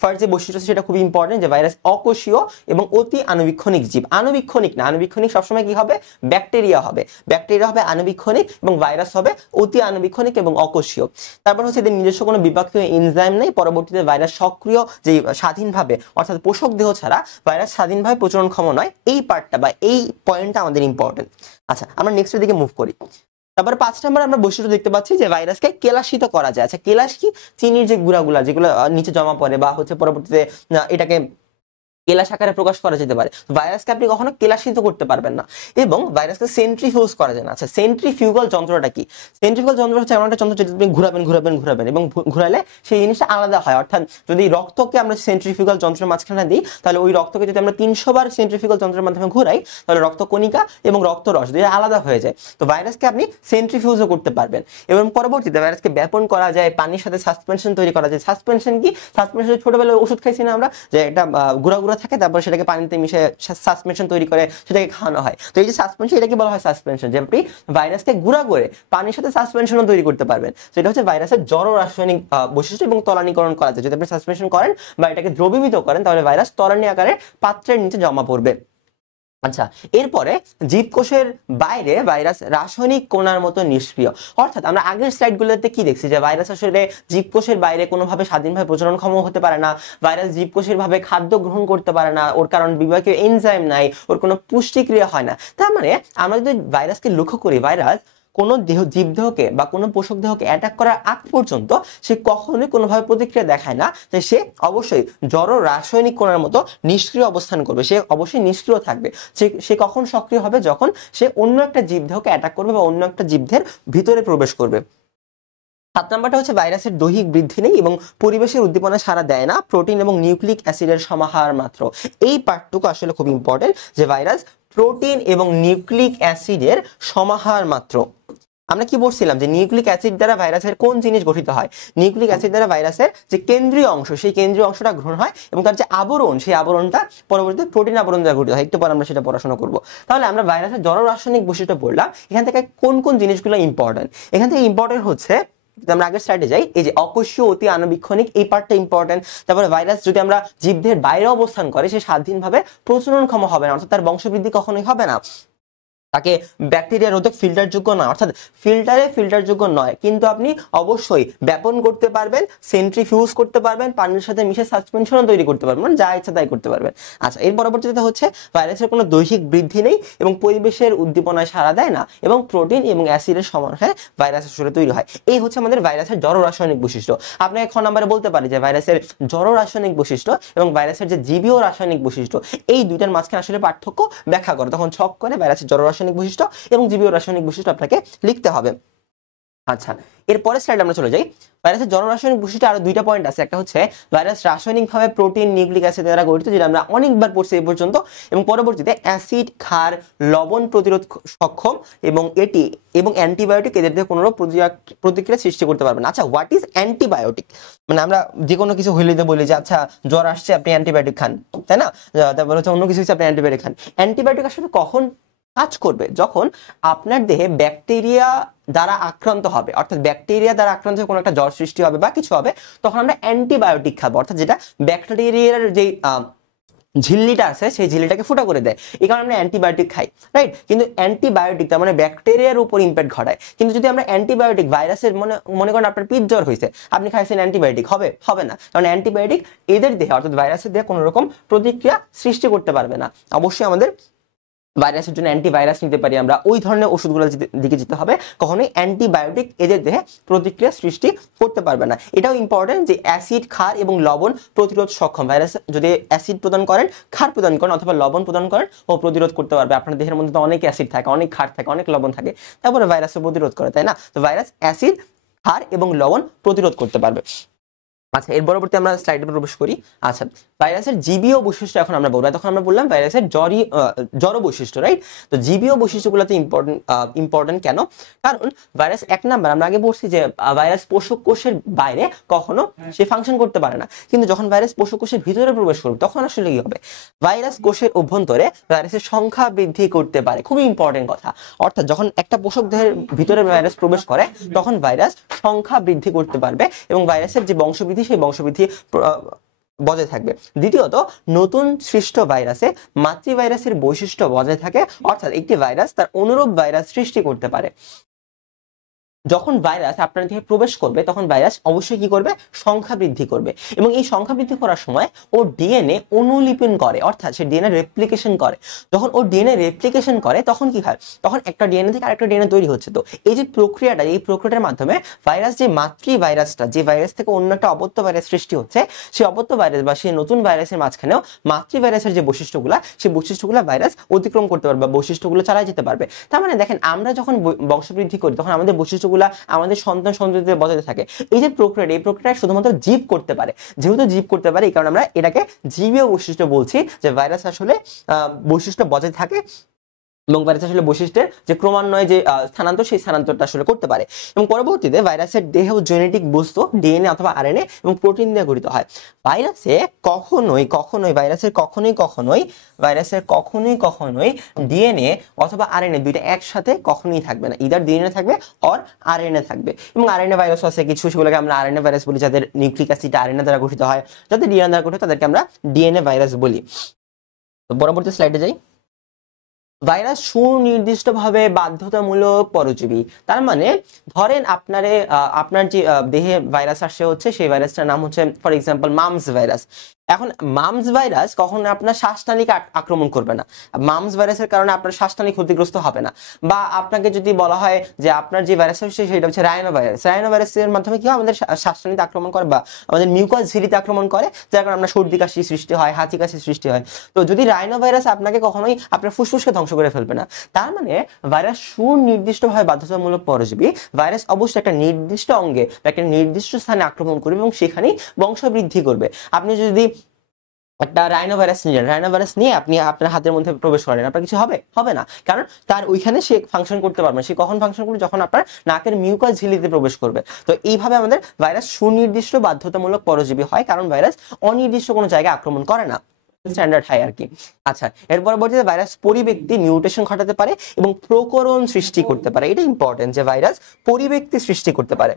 ফার্স্ট যে বৈশিষ্ট্য সেটা খুবই ইম্পর্টেন্ট, যে ভাইরাস অকোষীয় এবং অতি আণুবীক্ষণিক জীব। আণুবীক্ষণিক না, আণুবীক্ষণিক সবসময় কি হবে, ব্যাকটেরিয়া হবে, ব্যাকটেরিয়া হবে আণুবীক্ষণিক এবং ভাইরাস হবে অতি আণুবীক্ষণিক এবং অকোষীয়। তারপর হচ্ছে এদের নিজস্ব কোনো বিপাকীয় এনজাইম নেই, পরবর্তীতে ভাইরাস সক্রিয় যে স্বাধীনভাবে অর্থাৎ পোষক দেহ ছাড়া ভাইরাস স্বাধীনভাবে প্রচলনক্ষম নয়। এই পার্টটা বা এই পয়েন্টটা আমাদের ইম্পর্টেন্ট। আচ্ছা, আমরা নেক্সটের দিকে মুভ করি। তারপরে 5 নম্বর আমরা বৈশিষ্ট্য দেখতে পাচ্ছি যে ভাইরাসকে কেলাসিত করা যায়। আচ্ছা, কেলাস কি, চিনির যে গুঁড়াগুলা যেগুলো নিচে জমা পড়ে বা হচ্ছে পরবর্তীতে এটাকে কেলাস আকারে প্রকাশ করা যেতে পারে। ভাইরাসকে আপনি কখনো কেলাসিত করতে পারবেন না, এবং ভাইরাসকে সেন্ট্রিফিউজ করা যায় না। আচ্ছা, সেন্ট্রিফিউগাল যন্ত্রটা কি? সেন্ট্রিফিউগাল যন্ত্র হচ্ছে এমন একটা যন্ত্র যেটা তুমি ঘুরাবেন এবং ঘুরালে সেই জিনিসটা আলাদা হয়। অর্থাৎ যদি রক্তকে আমরা সেন্ট্রিফিউগাল যন্ত্রের মাঝখানে দিই, তাহলে ওই রক্তকে যদি আমরা 300 বার সেন্ট্রিফিউগাল যন্ত্রের মাধ্যমে ঘুরাই, তাহলে রক্ত কণিকা এবং রক্ত রস দুটো আলাদা হয়ে যায়। তো ভাইরাসকে আপনি সেন্ট্রিফিউজও করতে পারবেন, এবং পরবর্তীতে ভাইরাসকে ব্যাপন করা যায়, পানির সাথে সাসপেনশন তৈরি করা যায়। সাসপেনশন কি? সাসপেনশন ছোটবেলায় ওষুধ খাইছি না আমরা, যে একটা গুঁড়া থাকে, তারপর সেটাকে পানিতে মিশে সাসপেনশন তৈরি করে সেটাকে খাওয়ানো হয়। তো এই যে সাসপেনশন, এটাকে বলা হয় সাসপেনশন, যে আপনি ভাইরাসকে গুঁড়া করে পানির সাথে সাসপেনশনও তৈরি করতে পারবেন। তো এটা হচ্ছে ভাইরাসের জড় রাসায়নিক বৈশিষ্ট্য এবং তলানীকরণ করা যায়। যদি আপনি সাসপেনশন করেন বা এটাকে দ্রবীভূত করেন, তাহলে ভাইরাস তলানী আকারে পাত্রের নিচে জমা পড়বে। আচ্ছা, এরপরে জীবকোষের বাইরে ভাইরাস রাসায়নিক কণার মতো নিষ্ক্রিয়। অর্থাৎ আমরা আগের স্লাইডগুলোতে কি দেখছি, যে ভাইরাস আসলে জীবকোষের বাইরে কোনোভাবে স্বাধীনভাবে প্রজননক্ষম হতে পারে না, ভাইরাস জীবকোষের ভাবে খাদ্য গ্রহণ করতে পারে না, ওর কারণ বিপাকীয় এনজাইম নাই, ওর কোনো পুষ্টিক্রিয়া হয় না। তার মানে আমরা যদি ভাইরাসকে লক্ষ্য করি, ভাইরাস কোনো জীবদেহকে বা কোনো পোষক দেহকে অ্যাটাক করার আগ পর্যন্ত সে কখনোই কোনোভাবে প্রতিক্রিয়া দেখায় না। তাই সে অবশ্যই জড় রাসায়নিক কণার মতো নিষ্ক্রিয় অবস্থান করবে, সে অবশ্যই নিষ্ক্রিয় থাকবে। সে কখন সক্রিয় হবে, যখন সে অন্য একটা জীবদেহকে অ্যাটাক করবে বা অন্য একটা জীবদেহের ভিতরে প্রবেশ করবে। 7 নাম্বারটা হচ্ছে ভাইরাসের দৈহিক বৃদ্ধি নেই এবং পরিবেশের উদ্দীপনা সাড়া দেয় না, প্রোটিন এবং নিউক্লিক অ্যাসিডের সমাহার মাত্র। এই পার্টটুকু আসলে খুব ইম্পর্টেন্ট, যে ভাইরাস প্রোটিন এবং নিউক্লিক অ্যাসিডের সমাহার মাত্র। আমরা কি বলছিলাম, যে নিউক্লিক অ্যাসিড দ্বারা ভাইরাসের কোন জিনিস গঠিত হয়? নিউক্লিক অ্যাসিড দ্বারা ভাইরাসের যে কেন্দ্রীয় অংশ, সেই কেন্দ্রীয় অংশটা গ্রহণ হয়, এবং তার যে আবরণ, সেই আবরণটা পরবর্তীতে প্রোটিন আবরণ দ্বারা গঠিত হয়। একটু পর আমরা সেটা পড়াশোনা করব। তাহলে আমরা ভাইরাসের জড় রাসায়নিক বৈশিষ্ট্য পড়লাম। এখান থেকে কোন কোন জিনিসগুলো ইম্পর্টেন্ট? এখান থেকে ইম্পর্টেন্ট হচ্ছে, আমরা আগের স্লাইডে যাই, এই যে অকোষীয় অতি আণুবীক্ষণিক, এই পার্টটা ইম্পর্টেন্ট। তারপরে ভাইরাস যদি আমরা জীবদের বাইরে অবস্থান করে, সে স্বাধীনভাবে প্রজননক্ষম হবে না, অর্থাৎ তার বংশবৃদ্ধি কখনোই হবে না। তাকে ব্যাকটেরিয়া রোধক ফিল্টার যোগ্য নয়, অর্থাৎ ফিল্টার যোগ্য নয়, কিন্তু আপনি অবশ্যই ব্যাপন করতে পারবেন, সেন্ট্রিফিউজ করতে পারবেন, পানির সাথে মিশে সাসপেনশনও তৈরি করতে পারবেন, মানে যা ইচ্ছা তাই করতে পারবেন। আচ্ছা, এর পরবর্তীতে হচ্ছে ভাইরাসের কোনো দৈহিক বৃদ্ধি নেই এবং পরিবেশের উদ্দীপনায় সাড়া দেয় না, এবং প্রোটিন এবং অ্যাসিডের সমাহারে ভাইরাস আসলে তৈরি হয়। এই হচ্ছে আমাদের ভাইরাসের জড় রাসায়নিক বৈশিষ্ট্য। আপনাকে খ নম্বরে বলতে পারি যে ভাইরাসের জড় রাসায়নিক বৈশিষ্ট্য এবং ভাইরাসের যে জীবীয় রাসায়নিক বৈশিষ্ট্য, এই দুইটার মাঝখানে আসলে পার্থক্য ব্যাখ্যা করো, তখন ছক করে ভাইরাসের জড় রাসায়নিক বৈশিষ্ট্য এবং জীবীয় রাসায়নিক বৈশিষ্ট্য আপনাকে লিখতে হবে। আচ্ছা, এরপরের স্লাইড আমরা চলে যাই। ভাইরাসের জড় রাসায়নিক বৈশিষ্ট্য আরো দুইটা পয়েন্ট আছে। একটা হচ্ছে ভাইরাস রাসায়নিকভাবে প্রোটিন নিউক্লিক অ্যাসিড দ্বারা গঠিত, যেটা আমরা অনেকবার পড়ছি এই পর্যন্ত, এবং পরবর্তীতে অ্যাসিড, ক্ষার, লবণ প্রতিরোধ সক্ষম, এবং এটি এবং অ্যান্টিবায়োটিক এদের দিয়ে কোনো প্রতিক্রিয়া সৃষ্টি করতে পারবে না। আচ্ছা, হোয়াট ইজ অ্যান্টিবায়োটিক? মানে আমরা যে কোনো কিছু হইলে বলি যে আচ্ছা জ্বর আসছে, আপনি অ্যান্টিবায়োটিক খান, তাই না? তারপর হচ্ছে অন্য কিছু হচ্ছে আপনি অ্যান্টিবায়োটিক খান। অ্যান্টিবায়োটিক আসলে কখন কাজ করবে? যখন আপনার দেহে ব্যাকটেরিয়া দ্বারা আক্রান্ত হবে, অর্থাৎ ব্যাকটেরিয়া দ্বারা আক্রান্ত কোনো একটা জ্বর সৃষ্টি হবে বা কিছু হবে, তখন আমরা অ্যান্টিবায়োটিক খাবো, অর্থাৎ যেটা ব্যাকটেরিয়ার যে ঝিল্লিটা আছে সেই ঝিল্লিটাকে ফুটা করে দেয়, এই কারণে আমরা অ্যান্টিবায়োটিক খাই, রাইট? কিন্তু অ্যান্টিবায়োটিক তার মানে ব্যাকটেরিয়ার উপর ইম্প্যাক্ট ঘটায়। কিন্তু যদি আমরা অ্যান্টিবায়োটিক ভাইরাসের মনে করেন আপনার পিঠ জ্বর হয়েছে, আপনি খাইছেন অ্যান্টিবায়োটিক, হবে না, কারণ অ্যান্টিবায়োটিক এদের দেহে অর্থাৎ ভাইরাসের দেহে কোনো রকম প্রতিক্রিয়া সৃষ্টি করতে পারবে না। অবশ্যই আমাদের ভাইরাসের জন্য অ্যান্টিভাইরাস নিতে পারি আমরা, ওই ধরনের ওষুধগুলোর দিকে যেতে হবে, কখনোই অ্যান্টিবায়োটিক এদের দেহে প্রতিক্রিয়া সৃষ্টি করতে পারবে না। এটাও ইম্পর্টেন্ট যে অ্যাসিড, ক্ষার এবং লবণ প্রতিরোধ সক্ষম। ভাইরাস যদি অ্যাসিড প্রদান করেন, ক্ষার প্রদান করেন অথবা লবণ প্রদান করেন, ও প্রতিরোধ করতে পারবে। আপনার দেহের মধ্যে তো অনেক অ্যাসিড থাকে, অনেক ক্ষার থাকে, অনেক লবণ থাকে, তারপরে ভাইরাসের প্রতিরোধ করে, তাই না? তো ভাইরাস অ্যাসিড, ক্ষার এবং লবণ প্রতিরোধ করতে পারবে। আচ্ছা, এর পরবর্তী আমরা স্লাইডে প্রবেশ করি। আচ্ছা, ভাইরাসের জীবীয় বৈশিষ্ট্য এখন আমরা বলবো। তখন আমরা বললাম ভাইরাসের জড় বৈশিষ্ট্য, রাইট? তো জীবীয় বৈশিষ্ট্যগুলোতে ইম্পর্টেন্ট কেন? কারণ ভাইরাস এক নাম্বার আমরা আগে বলছি যে ভাইরাস পোষক কোষের বাইরে কখনো সে ফাংশন করতে পারে না, কিন্তু যখন ভাইরাস পোষক কোষের ভিতরে প্রবেশ করবে তখন আসলে কি হবে? ভাইরাস কোষের অভ্যন্তরে ভাইরাসের সংখ্যা বৃদ্ধি করতে পারে, খুবই ইম্পর্টেন্ট কথা। অর্থাৎ যখন একটা পোষক দেহের ভিতরে ভাইরাস প্রবেশ করে তখন ভাইরাস সংখ্যা বৃদ্ধি করতে পারবে এবং ভাইরাসের যে বংশবৃদ্ধি সেই বংশবৃদ্ধি বজায় থাকবে। দ্বিতীয়ত, নতুন সৃষ্ট ভাইরাসে মাতৃভাইরাসের বৈশিষ্ট্য বজায় থাকে, অর্থাৎ একটি ভাইরাস তার অনুরূপ ভাইরাস সৃষ্টি করতে পারে। যখন ভাইরাস আপনার দেহে প্রবেশ করবে তখন ভাইরাস অবশ্যই কি করবে? সংখ্যা বৃদ্ধি করবে, এবং এই সংখ্যা বৃদ্ধি করার সময় ও ডিএনএ অনুলিপন করে, অর্থাৎ সে ডিএনএ রেপ্লিকেশন করে। যখন ও ডিএনএ রেপ্লিকেশন করে তখন কি হয়? তখন একটা ডিএনএ থেকে আরেকটা ডিএনএ তৈরি হচ্ছে। তো এই যে প্রক্রিয়াটা, এই প্রক্রিয়াটার মাধ্যমে ভাইরাস যে মাতৃ ভাইরাসটা, যে ভাইরাস থেকে অন্য একটা অপত্য ভাইরাস সৃষ্টি হচ্ছে, সেই অপত্য ভাইরাস বা সেই নতুন ভাইরাসের মাঝখানেও মাতৃ ভাইরাসের যে বৈশিষ্ট্যগুলা, সেই বৈশিষ্ট্যগুলা ভাইরাস অতিক্রম করতে পারবে বা বৈশিষ্ট্যগুলো চালিয়ে যেতে পারবে। তার মানে দেখেন, আমরা যখন বংশবৃদ্ধি করি তখন আমাদের বৈশিষ্ট্য আমাদের সন্তান সন্ততিতে বজায় থাকে। এই যে প্রক্রিয়া, এই প্রক্রিয়া শুধুমাত্র জীব করতে পারে। যেহেতু জীব করতে পারে, এই কারণে আমরা এটাকে জীবীয় বৈশিষ্ট্য বলছি, যে ভাইরাস আসলে বৈশিষ্ট্য বজায় থাকে এবং ভাইরাস আসলে বৈশিষ্ট্যের যে ক্রমান্বয়ে যে স্থানান্তর, সেই স্থানান্তরটা আসলে করতে পারে। এবং পরবর্তীতে ভাইরাসের দেহ জেনেটিক বস্তু ডিএনএ অথবা আরএনএ এবং প্রোটিন দিয়ে গঠিত হয়। ভাইরাসে কখনোই ডিএনএ অথবা আরএনএ দুইটা একসাথে কখনোই থাকবে না। ইদার ডিএনএ থাকবে অর আরএনএ থাকবে। এবং আরএনএ ভাইরাস আছে কিছু, সেগুলোকে আমরা আরএনএ ভাইরাস বলি, যাদের নিউক্লিক অ্যাসিড আরএনএ দ্বারা গঠিত হয়। যাদের ডিএনএ দ্বারা গঠিত তাদেরকে আমরা ডিএনএ ভাইরাস বলি। তো পরবর্তী স্লাইডে যাই। ভাইরাস সুনির্দিষ্টভাবে বাধ্যতামূলক পরজীবী। তার মানে ধরেন আপনার যে দেহে ভাইরাস আসছে হচ্ছে, সেই ভাইরাসটার নাম হচ্ছে ফর এক্সাম্পল মামস ভাইরাস। এখন মামস ভাইরাস কখনো আপনার শ্বাসনালীকে আক্রমণ করবে না। মামস ভাইরাসের কারণে আপনার শ্বাসনালী ক্ষতিগ্রস্ত হবে না। বা আপনাকে যদি বলা হয় যে আপনার যে ভাইরাস হচ্ছে সেটা হচ্ছে রাইনো ভাইরাস, রাইনো ভাইরাসের মাধ্যমে কি হয়? আমাদের শ্বাসনালীতে আক্রমণ করে বা আমাদের মিউকাস ঝিল্লিতে আক্রমণ করে, যার কারণে আপনার সর্দি কাশি সৃষ্টি হয়, হাঁচি কাশি সৃষ্টি হয়। তো যদি রাইনো ভাইরাস আপনাকে কখনোই আপনার ফুসফুসকে ধ্বংস করে ফেলবে না। তার মানে ভাইরাস সুনির্দিষ্টভাবে বাধ্যতামূলক পরজীবী। ভাইরাস অবশ্যই একটা নির্দিষ্ট অঙ্গে বা একটা নির্দিষ্ট স্থানে আক্রমণ করবে এবং সেখানেই বংশবৃদ্ধি করবে। আপনি যদি একটা রাইনো ভাইরাস নিয়ে আপনি আপনার হাতের মধ্যে প্রবেশ করেন, আপনার কিছু হবে না, কারণ তার ওইখানে সে ফাংশন করতে পারবে না। সে কখন ফাংশন করবে? যখন আপনার নাকের মিউকাস ঝিল্লিতে প্রবেশ করবে। তো এইভাবে আমাদের ভাইরাস সুনির্দিষ্ট বাধ্যতামূলক পরজীবী হয়, কারণ ভাইরাস অনির্দিষ্ট কোনো জায়গায় আক্রমণ করে না। স্ট্যান্ডার্ড হাই আর কি। আচ্ছা, এর পরবর্তীতে ভাইরাস পরিব্যক্তি মিউটেশন ঘটাতে পারে এবং প্রকরণ সৃষ্টি করতে পারে। এটা ইম্পর্টেন্ট যে ভাইরাস পরিব্যক্তি সৃষ্টি করতে পারে,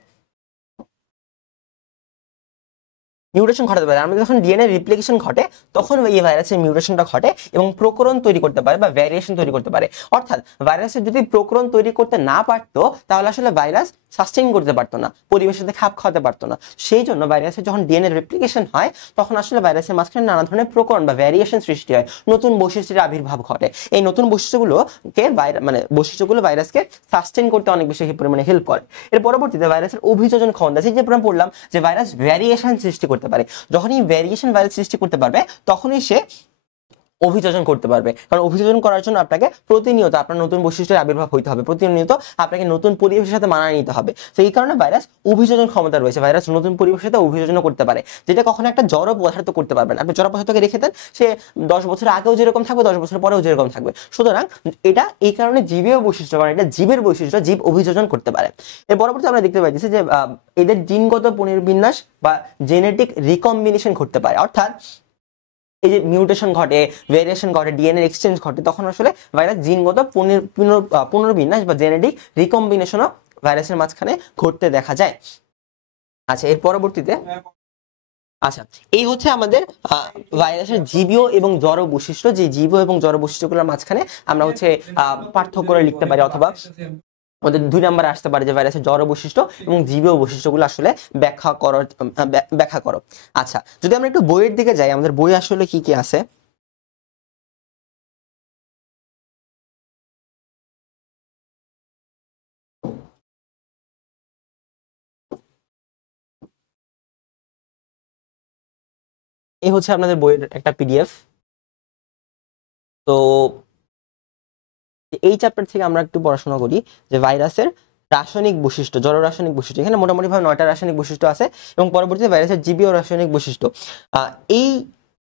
মিউটেশন ঘটাতে পারে। আমাদের যখন ডিএনএ রিপ্লিকেশন ঘটে তখন এই ভাইরাসের মিউটেশনটা ঘটে এবং প্রকরণ তৈরি করতে পারে বা ভ্যারিয়েশন তৈরি করতে পারে। অর্থাৎ ভাইরাসের যদি প্রকরণ তৈরি করতে না পারতো তাহলে আসলে ভাইরাস সাস্টেইন করতে পারতো না, পরিবেশের সাথে খাপ খাওয়াতে পারতো না। সেই জন্য ভাইরাসের যখন ডিএনএ রেপ্লিকেশন হয় তখন আসলে ভাইরাসের মাঝখানে নানা ধরনের প্রকরণ বা ভ্যারিয়েশন সৃষ্টি হয়, নতুন বৈশিষ্ট্যের আবির্ভাব ঘটে। এই নতুন বৈশিষ্ট্যগুলো ভাইরাসকে সাস্টেইন করতে অনেক বেশি পরিমাণে হেল্প করে। এর পরবর্তীতে ভাইরাসের অভিযোজন ক্ষমতা, যে আমরা বললাম যে ভাইরাস ভ্যারিয়েশন সৃষ্টি করতে পারে। যখনই ভ্যারিয়েশন ভাইরাস সৃষ্টি করতে পারবে তখনই সে অভিযোজন করতে পারবে, কারণ অভিযোজন করার জন্য আপনাকে প্রতিনিয়ত আপনার নতুন বৈশিষ্ট্যের আবির্ভাব হইতে হবে, প্রতিনিয়ত আপনাকে নতুন পরিবেশের সাথে মানায় নিতে হবে। তো এই কারণে ভাইরাস অভিযোজন ক্ষমতা রয়েছে। ভাইরাস নতুন পরিবেশের সাথে অভিযোজন করতে পারে, যেটা কখনো একটা জড় পদার্থ করতে পারবে না। আপনি জড় পদার্থকে রেখে দেন, সে 10 বছর আগেও যেরকম থাকবে 10 বছর পরেও যেরকম থাকবে। সুতরাং এটা এই কারণে জীবীয় বৈশিষ্ট্য, কারণ এটা জীবের বৈশিষ্ট্য, জীব অভিযোজন করতে পারে। এর পরবর্তী আমরা দেখতে পাচ্ছি যে এদের জিনগত পুনর্বিন্যাস বা জেনেটিক রিকম্বিনেশন ঘটতে পারে। অর্থাৎ এই যে মিউটেশন ঘটে, ভেরিয়েশন ঘটে, ডিএনএ এক্সচেঞ্জ ঘটে, তখন আসলে ভাইরাস জিনগত পুনর্বিন্যাস বা জেনেটিক রিকম্বিনেশনও ভাইরাসের মাঝখানে ঘটতে দেখা যায়। আচ্ছা, এর পরবর্তীতে আচ্ছা, এই হচ্ছে আমাদের ভাইরাসের জীবীয় এবং জড় বৈশিষ্ট্য। যে জীবীয় এবং জড় বৈশিষ্ট্যগুলোর মাঝখানে আমরা হচ্ছে পার্থক্য করে লিখতে পারি, অথবা আমাদের 2 নম্বরে আসতে পারে যে ভাইরাসের জড় বৈশিষ্ট্য এবং জীবীয় বৈশিষ্ট্যগুলো আসলে ব্যাখ্যা করো। আচ্ছা, যদি আমরা একটু বইয়ের দিকে যাই, আমাদের বই আসলে কি কি আছে। এই হচ্ছে আপনাদের বইয়ের একটা পিডিএফ। তো এই চ্যাপ্টার থেকে আমরা একটু পড়াশোনা করি যে ভাইরাসের রাসায়নিক বৈশিষ্ট্য, জড় রাসায়নিক বৈশিষ্ট্য, এখানে মোটামুটি ভাবে 9টা রাসায়নিক বৈশিষ্ট্য আছে এবং পরবর্তীতে ভাইরাসের জীবীয় রাসায়নিক বৈশিষ্ট্য। এই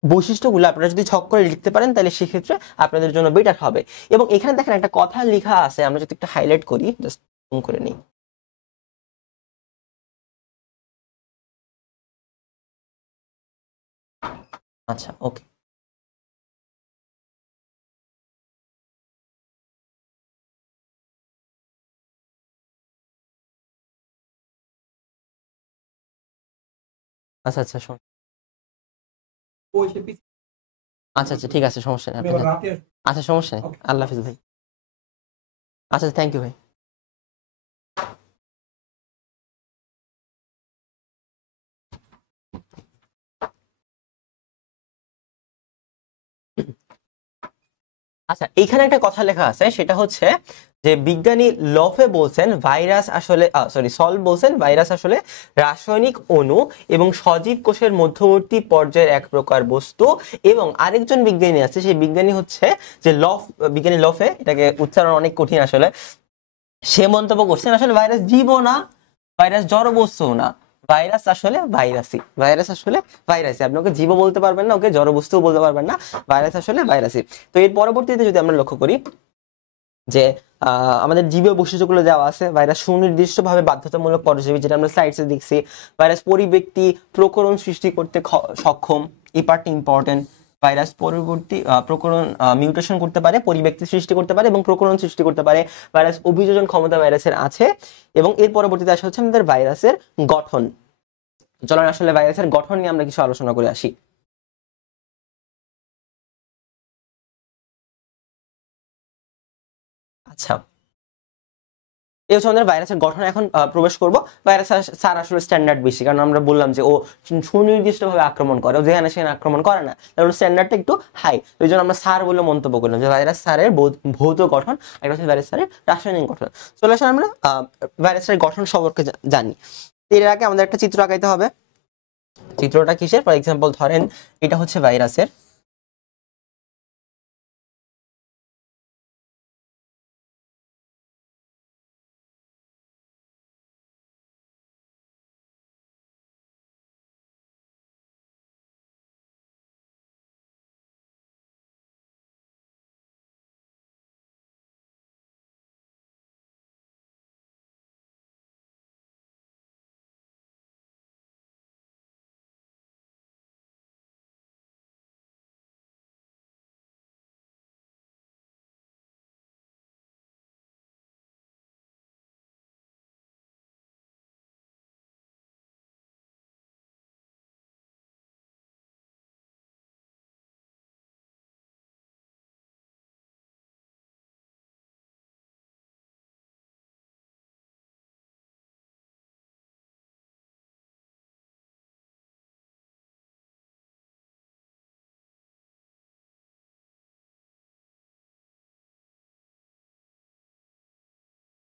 বৈশিষ্ট্যগুলো আপনারা যদি ছক করে লিখতে পারেন তাহলে সেক্ষেত্রে আপনাদের জন্য বেটার হবে। এবং এখানে দেখেন একটা কথা লেখা আছে, আমরা যদি একটু হাইলাইট করি, জাস্ট জুম করে নিই। আচ্ছা ওকে, আচ্ছা আচ্ছা আচ্ছা আচ্ছা ঠিক আছে, সমস্যা নেই আচ্ছা সমস্যা নেই, আল্লাহ হাফিজ ভাই। আচ্ছা থ্যাংক ইউ ভাই। আচ্ছা এইখানে একটা কথা লেখা আছে, সেটা হচ্ছে যে বিজ্ঞানী লফে বলছেন ভাইরাস আসলে সল্ভ বলছেন ভাইরাস আসলে রাসায়নিক অণু এবং সজীব কোষের মধ্যবর্তী পর্যায়ের এক প্রকার বস্তু। এবং আরেকজন বিজ্ঞানী আছে, সেই বিজ্ঞানী হচ্ছে যে বিজ্ঞানী লফে, এটাকে উচ্চারণ অনেক কঠিন আসলে, সে মন্তব্য করছেন আসলে ভাইরাস জীবও না, ভাইরাস জড় বস্তু না, ভাইরাস আসলে ভাইরাসই, ভাইরাস আসলে ভাইরাসই। আপনি ওকে জীব বলতে পারবেন না, ওকে জড় বস্তুও বলতে পারবেন না, ভাইরাস আসলে ভাইরাসই। তো এর পরবর্তীতে যদি আমরা লক্ষ্য করি যে আমাদের জীবীয় বৈশিষ্ট্যগুলো দেওয়া আছে, ভাইরাস সুনির্দিষ্টভাবে বাধ্যতামূলক পরজীবী, যেটা আমরা স্লাইডসে দেখছি। ভাইরাস পরিব্যক্তি প্রকরণ সৃষ্টি করতে সক্ষম, এই পার্টটা ইম্পর্টেন্ট। ভাইরাস পরবর্তী প্রকরণ মিউটেশন করতে পারে, পরিব্যক্তি সৃষ্টি করতে পারে এবং প্রকরণ সৃষ্টি করতে পারে। ভাইরাস অভিযোজন ক্ষমতা ভাইরাসের আছে। এবং এর পরবর্তীতে আসা হচ্ছে আমাদের ভাইরাসের গঠন। চলুন আসলে ভাইরাসের গঠন নিয়ে আমরা কিছু আলোচনা করে আসি। আচ্ছা এই হচ্ছে আমাদের ভাইরাসের গঠন। এখন প্রবেশ করব। ভাইরাস স্যার আসলে স্ট্যান্ডার্ড বেশি, কারণ আমরা বললাম যে ও সুনির্দিষ্টভাবে আক্রমণ করে, ও যেখানে সেখানে আক্রমণ করে না, তার স্ট্যান্ডার্ডটা একটু হাই। ওই জন্য আমরা স্যার বলে মন্তব্য করলাম যে ভাইরাস স্যারের ভৌত গঠন, একটা হচ্ছে ভাইরাস স্যারের রাসায়নিক গঠন। চলে আসলে আমরা ভাইরাসের গঠন সম্পর্কে জানি। এর আগে আমাদের একটা চিত্র আঁকাইতে হবে। চিত্রটা কিসের? ফর এক্সাম্পল ধরেন এটা হচ্ছে ভাইরাসের,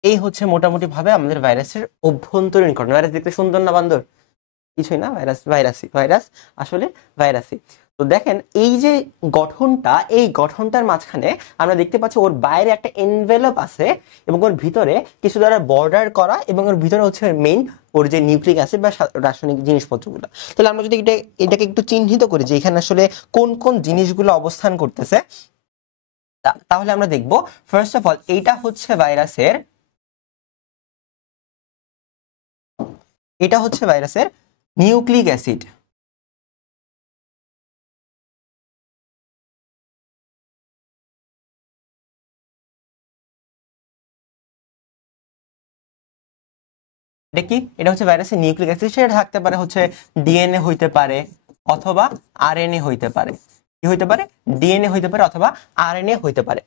এই হচ্ছে মোটামুটি ভাবে আমাদের ভাইরাসের অভ্যন্তরীণ গঠন। ভাইরাস দেখতে সুন্দর না বান্দর? কিছুই না, ভাইরাস ভাইরাসই, ভাইরাস আসলে ভাইরাসই। তো দেখেন এই যে গঠনটা, এই গঠনটার মাঝখানে আমরা দেখতে পাচ্ছি ওর বাইরে একটা এনভেলপ আছে এবং ওর ভিতরে কিছু দ্বারা বর্ডার করা, এবং ওর ভিতরে হচ্ছে মেইন ওর যে নিউক্লিক অ্যাসিড বা রাসায়নিক জিনিসপত্রগুলো। তাহলে আমরা যদি এটাকে একটু চিহ্নিত করি যে এখানে আসলে কোন কোন জিনিসগুলো অবস্থান করতেছে, তাহলে আমরা দেখব ফার্স্ট অফ অল এইটা হচ্ছে ভাইরাসের, এটা হচ্ছে ভাইরাসের নিউক্লিক অ্যাসিড। এটা কি? এটা হচ্ছে ভাইরাসের নিউক্লিক অ্যাসিড। সেটা থাকতে পারে হচ্ছে ডিএনএ হইতে পারে অথবা আরএনএ হইতে পারে। কি হইতে পারে? ডিএনএ হইতে পারে অথবা আরএনএ হইতে পারে।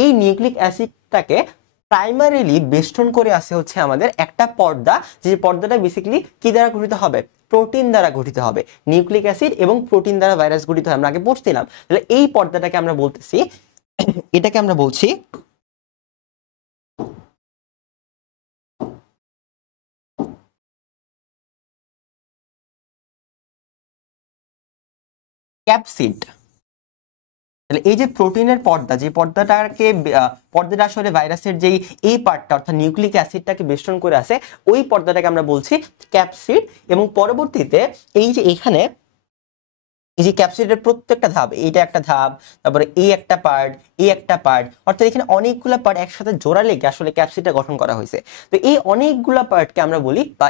এই নিউক্লিক অ্যাসিডটাকে প্রাইমারিলি বেষ্টন করে আছে হচ্ছে আমাদের একটা পর্দা, যে পর্দাটা বেসিক্যালি কি দ্বারা গঠিত হবে? প্রোটিন দ্বারা গঠিত হবে। নিউক্লিক অ্যাসিড এবং প্রোটিন দ্বারা ভাইরাস গঠিত হয়, আমরা আগে পড়ছিলাম। তাহলে এই পর্দাটাকে আমরা বলতেছি, এটাকে আমরা বলছি ক্যাপসিড। তাহলে এই যে প্রোটিনের পর্দা, যে পর্দাটা আসলে ভাইরাসের যেই এই পার্টটা অর্থাৎ নিউক্লিক অ্যাসিডটাকে বেষ্টন করে আছে, ওই পর্দাটাকে আমরা বলছি ক্যাপসিড। এবং পরবর্তীতে এই যে এখানে এই যে ক্যাপসিডের প্রত্যেকটা ধাপ, এইটা একটা ধাপ, তারপরে এই একটা পার্ট, এই একটা পার্ট, অর্থাৎ এখানে অনেকগুলা পার্ট একসাথে জোড়া লেগে আসলে ক্যাপসিডটা গঠন করা হয়েছে। তো এই অনেকগুলা পার্টকে আমরা বলি, বা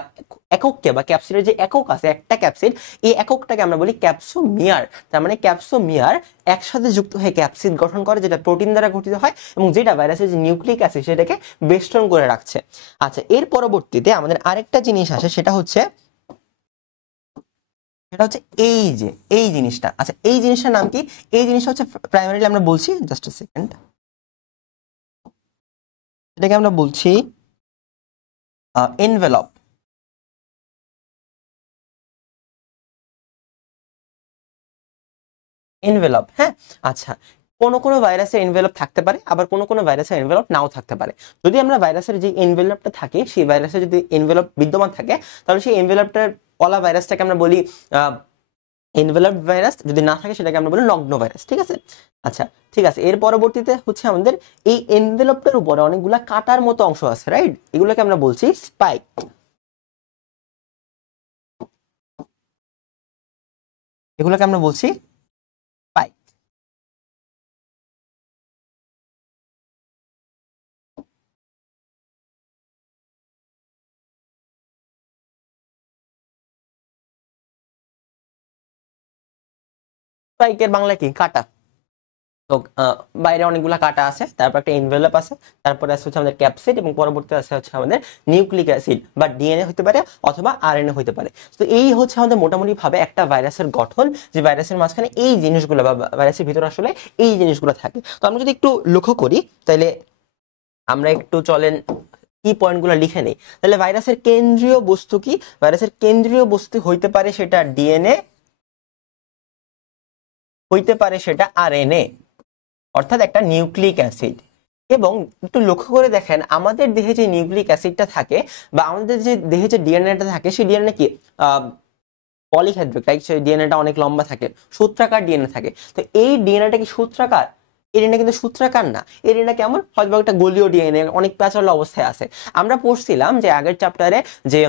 একককে, বা ক্যাপসিডের যে একক আছে একটা ক্যাপসিড, এই এককটাকে আমরা বলি ক্যাপসোমিয়ার। তার মানে ক্যাপসোমিয়ার একসাথে যুক্ত হয়ে ক্যাপসিড গঠন করে, যেটা প্রোটিন দ্বারা গঠিত হয় এবং যেটা ভাইরাসের যে নিউক্লিক অ্যাসিড সেটাকে বেষ্টন করে রাখছে। আচ্ছা, এর পরবর্তীতে আমাদের আরেকটা জিনিস আসে, সেটা হচ্ছে এই যে এই জিনিসটা। আচ্ছা, এই জিনিসটার নাম কি? এই জিনিসটা হচ্ছে প্রাইমারিলি আমরা বলছি, জাস্ট আ সেকেন্ড, এটাকে আমরা বলছি এনভেলপ। এনভেলপ, হ্যাঁ। আচ্ছা, কোন ভাইরাসের এনভেলপ থাকতে পারে, আবার কোন ভাইরাসের এনভেলপ নাও থাকতে পারে। যদি আমরা ভাইরাসের যে এনভেলপটা থাকে, সেই ভাইরাসের যদি এনভেলপ বিদ্যমান থাকে, তাহলে সেই এনভেলপটার ওলা ভাইরাসটাকে আমরা বলি এনভেলপ ভাইরাস। যদি না থাকে সেটাকে আমরা বলি নগ্ন ভাইরাস, ঠিক আছে। আচ্ছা, ঠিক আছে। এর পরবর্তীতে হচ্ছে আমাদের এই এনভেলপটার উপরে অনেকগুলা কাটার মতো অংশ আছে, রাইট? এগুলোকে আমরা বলছি স্পাইক। এগুলোকে আমরা বলছি স্পাইক। স্পাইকের বাংলা কি? কাটা। তো বাইরে অনেকগুলা কাটা আছে, তারপর একটা এনভেলপ আছে, তারপরে আছে হচ্ছে আমাদের ক্যাপসিড, এবং পরবর্তী আছে হচ্ছে আমাদের নিউক্লিক অ্যাসিড বা ডিএনএ হতে পারে অথবা আরএনএ হতে পারে। তো এই হচ্ছে আমাদের মোটামুটি ভাবে একটা ভাইরাসের গঠন, যে ভাইরাসের মাঝখানে এই জিনিসগুলো বা ভাইরাসের ভিতরে আসলে এই জিনিসগুলো থাকে। তো আমরা যদি একটু লক্ষ্য করি, তাহলে আমরা একটু চলেন কি পয়েন্টগুলো লিখে নেই। তাহলে ভাইরাসের কেন্দ্রীয় বস্তু কি? ভাইরাসের কেন্দ্রীয় বস্তু হইতে পারে সেটা ডিএনএ, হইতে পারে সেটা আরএনএ, অর্থাৎ একটা নিউক্লিক অ্যাসিড। এবং একটু লক্ষ্য করে দেখেন, আমাদের দেহে যে নিউক্লিক অ্যাসিডটা থাকে বা আমাদের যে দেহে যে ডিএনএটা থাকে, সেই ডিএনএ কি পলিহেড্রিক, রাইট? সেই ডিএনএটা অনেক লম্বা থাকে, সূত্রাকার ডিএনএ থাকে। তো এই ডিএনএটা কি সূত্রাকার? এই ডিএনএ কিন্তু সূত্রাকার না। এই ডিএনএ কেমন? হয়তো একটা গোলীয় ডিএনএ, অনেক প্যাচালো অবস্থায় আছে। আমরা পড়ছিলাম যে আগের চ্যাপ্টারে যে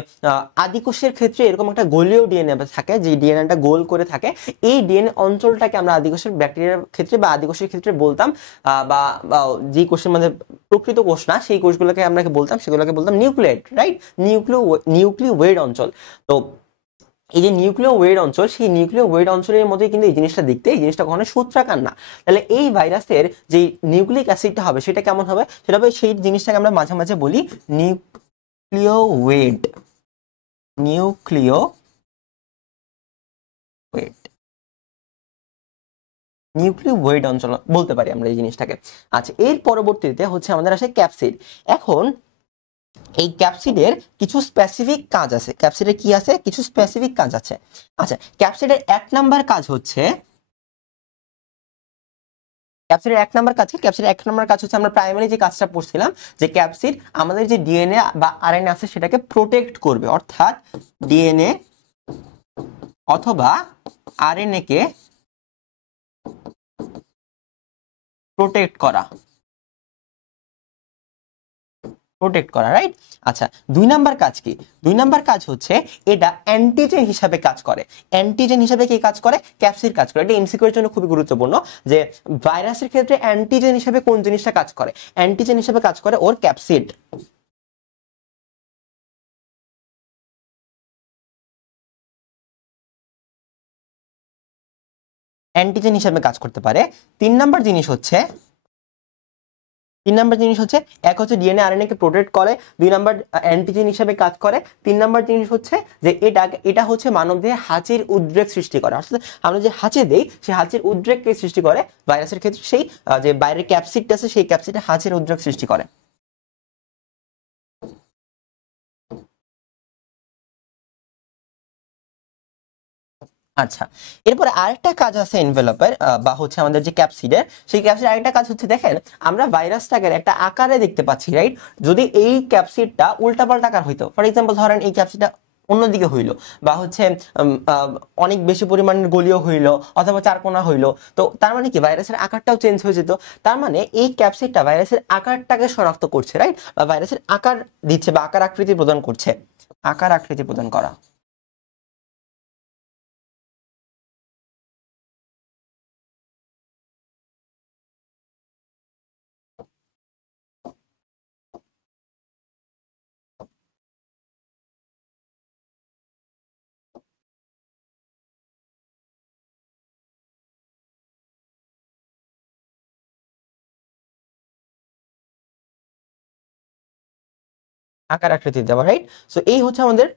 আদিকোষের ক্ষেত্রে এরকম একটা গোলীয় ডিএনএ থাকে, যে ডিএনএটা গোল করে থাকে। এই ডিএনএ অঞ্চলটাকে আমরা আদিকোষের ব্যাকটেরিয়ার ক্ষেত্রে বা আদিকোষের ক্ষেত্রে বলতাম, বা যে কোষের মধ্যে প্রকৃত কোষ না, সেই কোষগুলোকে আমরা বলতাম, সেগুলোকে বলতাম নিউক্লিয়েট, রাইট? নিউক্লিওয়েড অঞ্চল। তো এই যে নিউক্লিওয়েড অঞ্চল, সেই নিউক্লিওয়েড অঞ্চলের মধ্যে কিন্তু এই জিনিসটা দেখতে, এই জিনিসটা কখনো সূত্রাকার না। তাহলে এই ভাইরাসের যে নিউক্লিক অ্যাসিডটা হবে সেটা কেমন হবে? সেটা হবে, সেই জিনিসটাকে আমরা মাঝে মাঝে বলি নিউক্লিওয়েড। নিউক্লিওয়েড অঞ্চল বলতে পারি আমরা এই জিনিসটাকে। আচ্ছা, এর পরবর্তীতে হচ্ছে আমাদের আসে ক্যাপসিড। এখন এই ক্যাপসিডের কিছু স্পেসিফিক কাজ আছে। ক্যাপসিডের কি আছে? কিছু স্পেসিফিক কাজ আছে। আচ্ছা, ক্যাপসিডের এক নাম্বার কাজ হচ্ছে, ক্যাপসিডের এক নাম্বার কাজ কি? ক্যাপসিডের এক নাম্বার কাজ হচ্ছে, আমরা প্রাইমারি যে কাজটা পড়ছিলাম, যে ক্যাপসিড আমাদের যে ডিএনএ বা আরএনএ আছে সেটাকে প্রোটেক্ট করবে, অর্থাৎ ডিএনএ অথবা আরএনএ কে প্রোটেক্ট করা, রাইট? আচ্ছা, দুই নাম্বার কাজ কি? দুই নাম্বার কাজ হচ্ছে এটা অ্যান্টিজেন হিসাবে কাজ করে। অ্যান্টিজেন হিসাবে কি কাজ করে? ক্যাপসিড কাজ করে। এটা এমসিকিউ এর জন্য খুবই গুরুত্বপূর্ণ, যে ভাইরাসের ক্ষেত্রে অ্যান্টিজেন হিসাবে কোন জিনিসটা কাজ করে? অ্যান্টিজেন হিসাবে কাজ করে ওর ক্যাপসিড। অ্যান্টিজেন হিসাবে কাজ করতে পারে। তিন নাম্বার জিনিস হচ্ছে, এক হচ্ছে ডিএনএ আরএনএ কে প্রোটেক্ট করে, দুই নাম্বার অ্যান্টিজেন হিসেবে কাজ করে, তিন নাম্বার জিনিস হচ্ছে যে এটা হচ্ছে মানবদেহে হাঁচির উদ্রেক সৃষ্টি করে। অর্থাৎ আমরা যে হাঁচি দেই, সেই হাঁচির উদ্রেককে সৃষ্টি করে। ভাইরাসের ক্ষেত্রে সেই যে বাইরের ক্যাপসিডটা আছে, সেই ক্যাপসিডে হাঁচির উদ্রেক সৃষ্টি করে। আচ্ছা, এরপরে আরেকটা কাজ আছে এনভেলপের, বা হচ্ছে আমাদের যে ক্যাপসিডের, সেই ক্যাপসিডের আরেকটা কাজ হচ্ছে, দেখেন আমরা ভাইরাসটাকে একটা আকারে দেখতে পাচ্ছি, রাইট? যদি এই ক্যাপসিডটা উল্টাপাল্টা আকার হইতো, ফর এক্সাম্পল ধরেন এই ক্যাপসিডটা অন্যদিকে হইলো, বা হচ্ছে অনেক বেশি পরিমাণের গলীয় হইলো অথবা চারকোনা হইলো, তো তার মানে কি ভাইরাসের আকারটাও চেঞ্জ হয়ে যেত। তার মানে এই ক্যাপসিডটা ভাইরাসের আকারটাকে শনাক্ত করছে, রাইট, বা ভাইরাসের আকার দিচ্ছে বা আকার আকৃতি প্রদান করছে, আকার আকৃতি প্রদান করা। আকার আকৃতি দেওয়া, রাইট। সো এই হচ্ছে আমাদের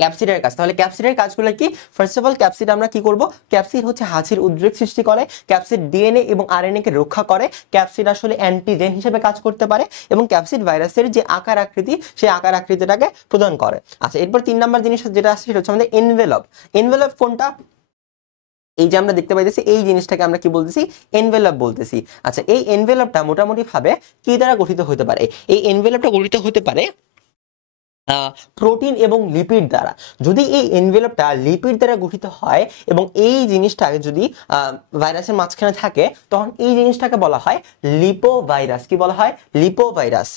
ক্যাপসিডের কাজ। তাহলে ক্যাপসিডের কাজগুলো কি? ফার্স্ট অফ অল ক্যাপসিড আমরা কি করব, ক্যাপসিড হচ্ছে হাঁচির উদ্রেক সৃষ্টি করে, ক্যাপসিড ডিএনএ এবং আরএনএ কে রক্ষা করে, ক্যাপসিড আসলে অ্যান্টিজেন হিসেবে কাজ করতে পারে, এবং ক্যাপসিড ভাইরাসের যে আকার আকৃতি সেই আকার আকৃতিটাকে প্রদান করে। আচ্ছা, এরপর 3 নাম্বার জিনিস যেটা আসছে সেটা হচ্ছে আমাদের এনভেলপ। এনভেলপ কোনটা? এই যে আমরা দেখতে পাইতেছি এই জিনিসটাকে আমরা কি বলতেছি, এনভেলপ বলতেছি। আচ্ছা, এই এনভেলপটা মোটামুটি ভাবে কি দ্বারা গঠিত হতে পারে? এই এনভেলপটা গঠিত হতে পারে প্রোটিন এবং লিপিড দ্বারা। যদি এই এনভেলপটা লিপিড দ্বারা গঠিত হয় এবং এই জিনিসটা যদি ভাইরাসের মাঝখানে থাকে, তখন এই জিনিসটাকে বলা হয় লিপোভাইরাস। কি বলা হয়? লিপোভাইরাস।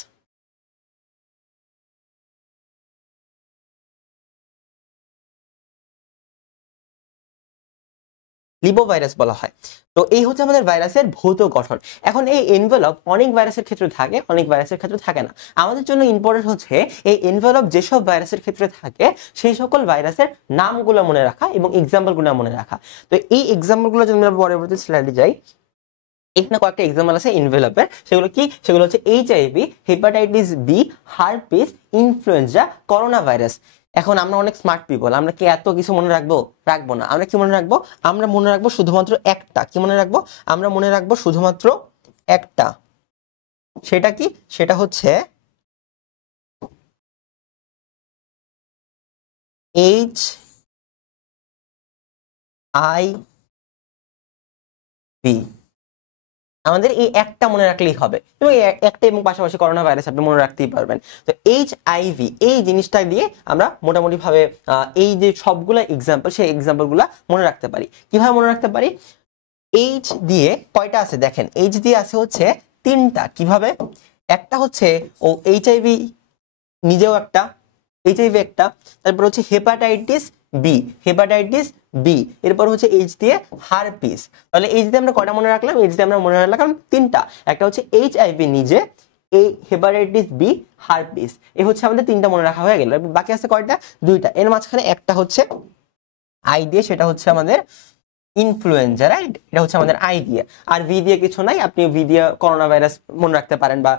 লিপোভাইরাস বলা হয়। তো এই হচ্ছে আমাদের ভাইরাসের ভৌত গঠন। এখন এই এনভেলপ অনেক ভাইরাসের ক্ষেত্রে থাকে, অনেক ভাইরাসের ক্ষেত্রে থাকে না। আমাদের জন্য ইম্পর্টেন্ট হচ্ছে এই এনভেলপ যেসব ভাইরাসের ক্ষেত্রে থাকে সেই সকল ভাইরাসের নামগুলো মনে রাখা এবং এক্সাম্পলগুলো মনে রাখা। তো এই এক্সাম্পলগুলো যদি আমরা পরবর্তী স্লাইডে যাই, এখানে কয়েকটা এক্সাম্পল আছে এনভেলপের। সেগুলো কি? সেগুলো হচ্ছে HIV, hepatitis B, herpes, influenza, corona virus. এখন আমরা অনেক স্মার্ট পিপল, আমরা কি এত কিছু মনে রাখবো? রাখবো না। আমরা কি মনে রাখবো? আমরা মনে রাখবো শুধুমাত্র একটা। কি মনে রাখবো? আমরা মনে রাখবো শুধুমাত্র একটা। সেটা কি? সেটা হচ্ছে এইচ আই ভি। আমাদের এই একটা মনে রাখলেই হবে, এবং একটা এবং পাশাপাশি করোনা ভাইরাস আপনি মনে রাখতেই পারবেন। তো এইচআইভি এই জিনিসটা দিয়ে আমরা মোটামুটি ভাবে এই যে সবগুলা এক্সাম্পল, সেই এক্সাম্পল গুলা মনে রাখতে পারি। কিভাবে মনে রাখতে পারি? এইচ দিয়ে কয়টা আছে দেখেন, এইচ দিয়ে আছে হচ্ছে 3টা। কিভাবে? একটা হচ্ছে ও এইচআইভি নিজেও একটা, এইচআইভি একটা, তারপর হচ্ছে হেপাটাইটিস বি, হেপাটাইটিস বি, এরপর হচ্ছে এইচ দিয়ে হারপিস। তাহলে এইচ দিয়ে আমরা কয়টা মনে রাখলাম? এইচ দিয়ে আমরা মনে রাখলাম 3টা। একটা হচ্ছে এইচআইভি নিজে, এই হেপাটাইটিস বি, হারপিস। এই হচ্ছে আমাদের 3টা মনে রাখা হয়ে গেল। বাকি আছে কয়টা? 2টা। এর মাঝখানে একটা হচ্ছে আই দিয়ে, সেটা হচ্ছে আমাদের ইনফ্লুয়েঞ্জা, রাইট? এটা হচ্ছে আমাদের আই দিয়ে। আর ভি দিয়ে কিছু নাই, আপনি ভি দিয়ে করোনা ভাইরাস মনে রাখতে পারেন, বা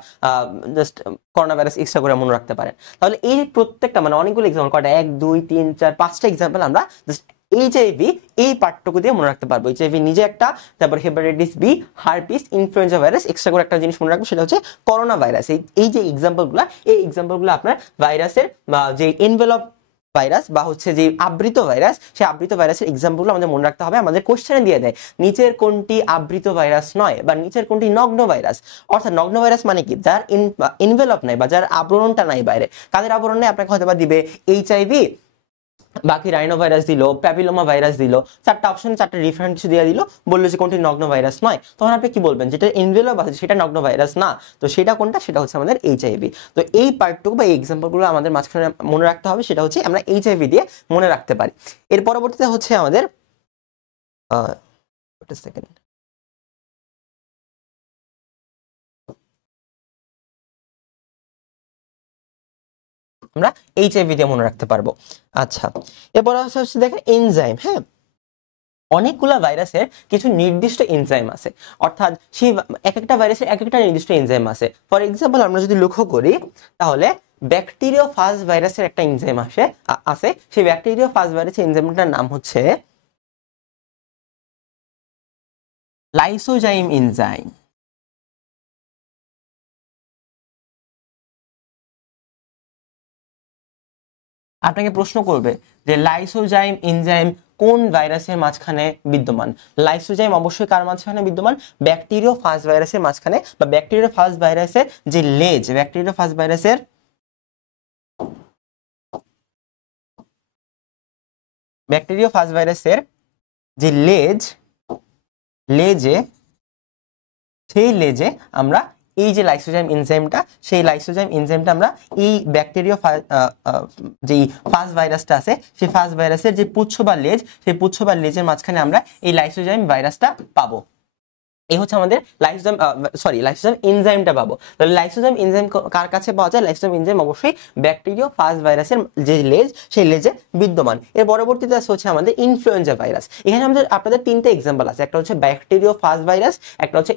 জাস্ট করোনা ভাইরাস এক্সট্রা করে মনে রাখতে পারেন। তাহলে এই প্রত্যেকটা মানে অনেকগুলো এক্সাম্পল, কয়টা? 1 2 3 4 5টা এক্সাম্পল আমরা জাস্ট এইচআইভি এই পার্টটুকু দিয়ে মনে রাখতে পারবো। এইচআইভি নিজে একটা, তারপর hepatitis B, herpes, influenza virus, extra করে একটা জিনিস মনে রাখবো, সেটা হচ্ছে করোনা ভাইরাস। এই যে এক্সাম্পলগুলো, এই এক্সাম্পলগুলো আপনার ভাইরাসের যে এনভেলপ ভাইরাস বা হচ্ছে যে আবৃত ভাইরাস, সেই আবৃত ভাইরাসের এক্সাম্পলগুলো আমাদের মনে রাখতে হবে। আমাদের কোশ্চেনে দিয়ে দেয় নিচের কোনটি আবৃত ভাইরাস নয়, বা নিচের কোনটি নগ্ন ভাইরাস। অর্থাৎ নগ্ন ভাইরাস মানে কি? যার এনভেলপ নাই বা যার আবরণটা নাই বাইরে। কাদের আবরণ নেই? আপনাকে হয়তো বা দিবে এইচআইভি, বাকি রাইনো ভাইরাস দিল, প্যাপিলোমা ভাইরাস দিল, 4টা অপশন, 4টা ডিফারেন্ট কিছু দিয়ে দিল, বললো যে কোনটি নগ্ন ভাইরাস নয়। তখন আপনি কি বলবেন? যেটা এনভেলপ আছে সেটা নগ্ন ভাইরাস না, তো সেটা কোনটা? সেটা হচ্ছে আমাদের এইচআইভি। তো এই পার্টটুকু বা এই এক্সাম্পলগুলো আমাদের মাঝখানে মনে রাখতে হবে, সেটা হচ্ছে আমরা এইচআইভি দিয়ে মনে রাখতে পারি। এর পরবর্তীতে হচ্ছে আমাদের সেকেন্ড, আমরা এইচআইভি দিয়ে মনে রাখতে পারবো। আচ্ছা, এরপর হচ্ছে দেখেন এনজাইম। হ্যাঁ, অনেকগুলা ভাইরাসের কিছু নির্দিষ্ট এনজাইম আছে, অর্থাৎ সেই এক একটা ভাইরাসের এক একটা নির্দিষ্ট এনজাইম আছে। ফর এক্সাম্পল আমরা যদি লক্ষ্য করি, তাহলে ব্যাকটেরিওফাজ ভাইরাসের একটা এনজাইম আছে। সেই ব্যাকটেরিওফাজ ভাইরাসের এনজাইমটার নাম হচ্ছে লাইসোজাইম এনজাইম। আপনাকে প্রশ্ন করবে যে লাইসোজাইম এনজাইম কোন ভাইরাসের মাঝখানে বিদ্যমান? লাইসোজাইম অবশ্যই কার মাঝখানে বিদ্যমান? ব্যাকটেরিওফাজ ভাইরাসের মাঝখানে, বা ব্যাকটেরিওফাজ ভাইরাসের যে লেজ, ব্যাকটেরিওফাজ ভাইরাসের ব্যাকটেরিওফাজ ভাইরাসের যে লেজে সেই লেজে আমরা এই যে লাইসোজাইম এনজাইমটা, সেই লাইসোজাইম এনজাইমটা আমরা এই ব্যাকটেরিয়া যে ফাজ ভাইরাসটা আছে সেই ফাজ ভাইরাসের যে পুচ্ছ বা লেজ, সেই পুচ্ছ বা লেজের মাঝখানে আমরা এই লাইসোজাইম ভাইরাসটা পাবো। এই হচ্ছে আমাদের লাইসোজাইম এনজাইমটা পাবো। তাহলে লাইসোজাইম এনজাইম কার কাছে পাওয়া যায়? লাইসোজাইম এনজাইম অবশ্যই ব্যাকটেরিওফাজ ভাইরাসের যে লেজ, সেই লেজে বিদ্যমান। এর পরবর্তীতে হচ্ছে আমাদের ইনফ্লুয়েঞ্জা ভাইরাস। এখানে আমাদের আপনাদের তিনটা এক্সাম্পল আছে, একটা হচ্ছে ব্যাকটেরিওফাজ ভাইরাস, একটা হচ্ছে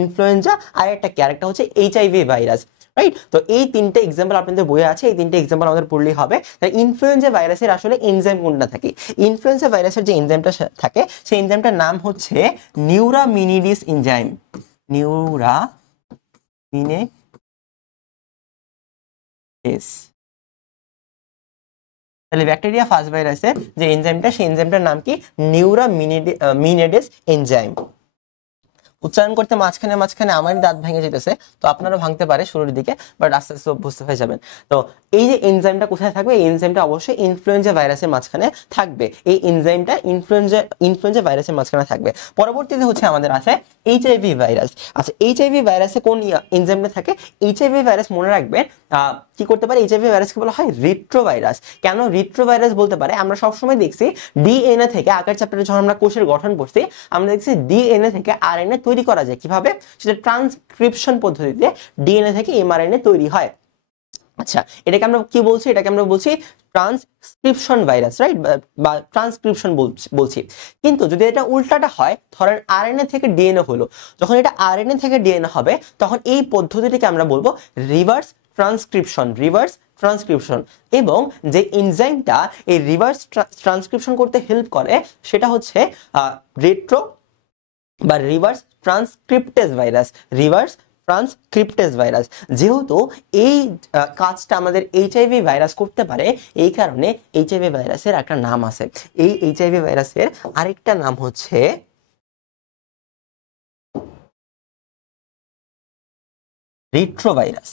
ইনফ্লুয়েঞ্জা, আর একটা হচ্ছে এইচআইভি ভাইরাস, রাইট? তো এই তিনটে এক্সাম্পল আপনাদের বইয়ে আছে, এই তিনটে এক্সাম্পল আমাদের পড়লেই হবে। তাই ইনফ্লুয়েঞ্জা ভাইরাসের আসলে এনজাইম কোনটা থাকে? ইনফ্লুয়েঞ্জা ভাইরাসের যে এনজাইমটা থাকে সেই এনজাইমটার নাম হচ্ছে নিউরামিনিডেস এনজাইম। নিউরামিনেডেস। তাহলে ব্যাকটেরিয়া ফাজ ভাইরাসের যে এনজাইমটা, সেই এনজাইমটার নাম কি? Neuraminidase enzyme. উচ্চারণ করতে মাঝখানে মাঝখানে আমারই দাঁত ভেঙে যেতেছে, তো আপনারা ভাঙতে পারে শুরুর দিকে, বাট আস্তে আস্তে অভ্যস্ত হয়ে যাবেন। তো এই যে এনজাইমটা কোথায় থাকবে? এই এনজাইমটা অবশ্যই ইনফ্লুয়েঞ্জা ভাইরাসের মাঝখানে থাকবে। এই এনজাইমটা ইনফ্লুয়েঞ্জা ভাইরাসের মাঝখানে থাকবে। পরবর্তীতে হচ্ছে আমাদের আছে এইচআইভি ভাইরাস। আচ্ছা, এইচআইভি ভাইরাসে কোন এনজাইমটা থাকে? এইচআইভি ভাইরাস মনে রাখবেন কি করতে পারে? এইচআইভি ভাইরাসকে বলা হয় রিট্রোভাইরাস। কেন রিট্রোভাইরাস বলতে পারে? আমরা সবসময় দেখছি ডিএনএ থেকে, আগের চ্যাপ্টারে যখন আমরা কোষের গঠন পড়ছি, আমরা দেখছি ডিএনএ থেকে আরএনএ তৈরি করা যায়। কিভাবে? সেটা ট্রান্সক্রিপশন পদ্ধতিতে ডিএনএ থেকে এমআরএনএ তৈরি হয়। আচ্ছা, এটাকে আমরা কি বলছি? এটাকে আমরা বলছি ট্রান্সক্রিপশন ভাইরাস, রাইট? বা ট্রান্সক্রিপশন বলছি। কিন্তু যদি এটা উল্টাটা হয়, ধরেন আরএনএ থেকে ডিএনএ হলো, যখন এটা আরএনএ থেকে ডিএনএ হবে, তখন এই পদ্ধতিটিকে আমরা বলবো রিভার্স ট্রান্সক্রিপশন। এবং যে এনজাইমটা এই রিভার্স ট্রান্সক্রিপশন করতে হেল্প করে সেটা হচ্ছে রেট্রো বা রিভার্স ট্রান্সক্রিপ্টেজ ভাইরাস। যেহেতু এই কাজটা আমাদের এইচআইভি ভাইরাস করতে পারে, এই কারণে এইচআইভি ভাইরাসের একটা নাম আছে। এই এইচআইভি ভাইরাসের আরেকটা নাম হচ্ছে রিট্রোভাইরাস।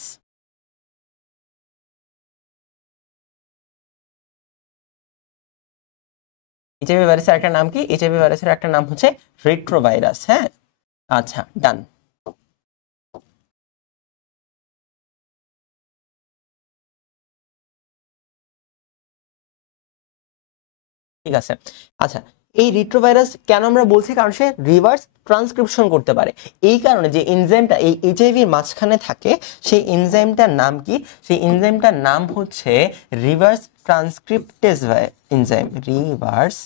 এইচআইভি ভাইরাসের একটা নাম কি? এইচআইভি ভাইরাসের একটা নাম হচ্ছে রিট্রোভাইরাস। হ্যাঁ, আচ্ছা, ডান। ঠিক আছে। আচ্ছা, এই রিট্রোভাইরাস কেন আমরা বলছি? কারণ সে রিভার্স ট্রান্সক্রিপশন করতে পারে। এই কারণে যে এনজাইমটা এই এইচআইভির মাঝখানে থাকে, সেই এনজাইমটার নাম কি? সেই এনজাইমটার নাম হচ্ছে reverse transcriptase enzyme. Reverse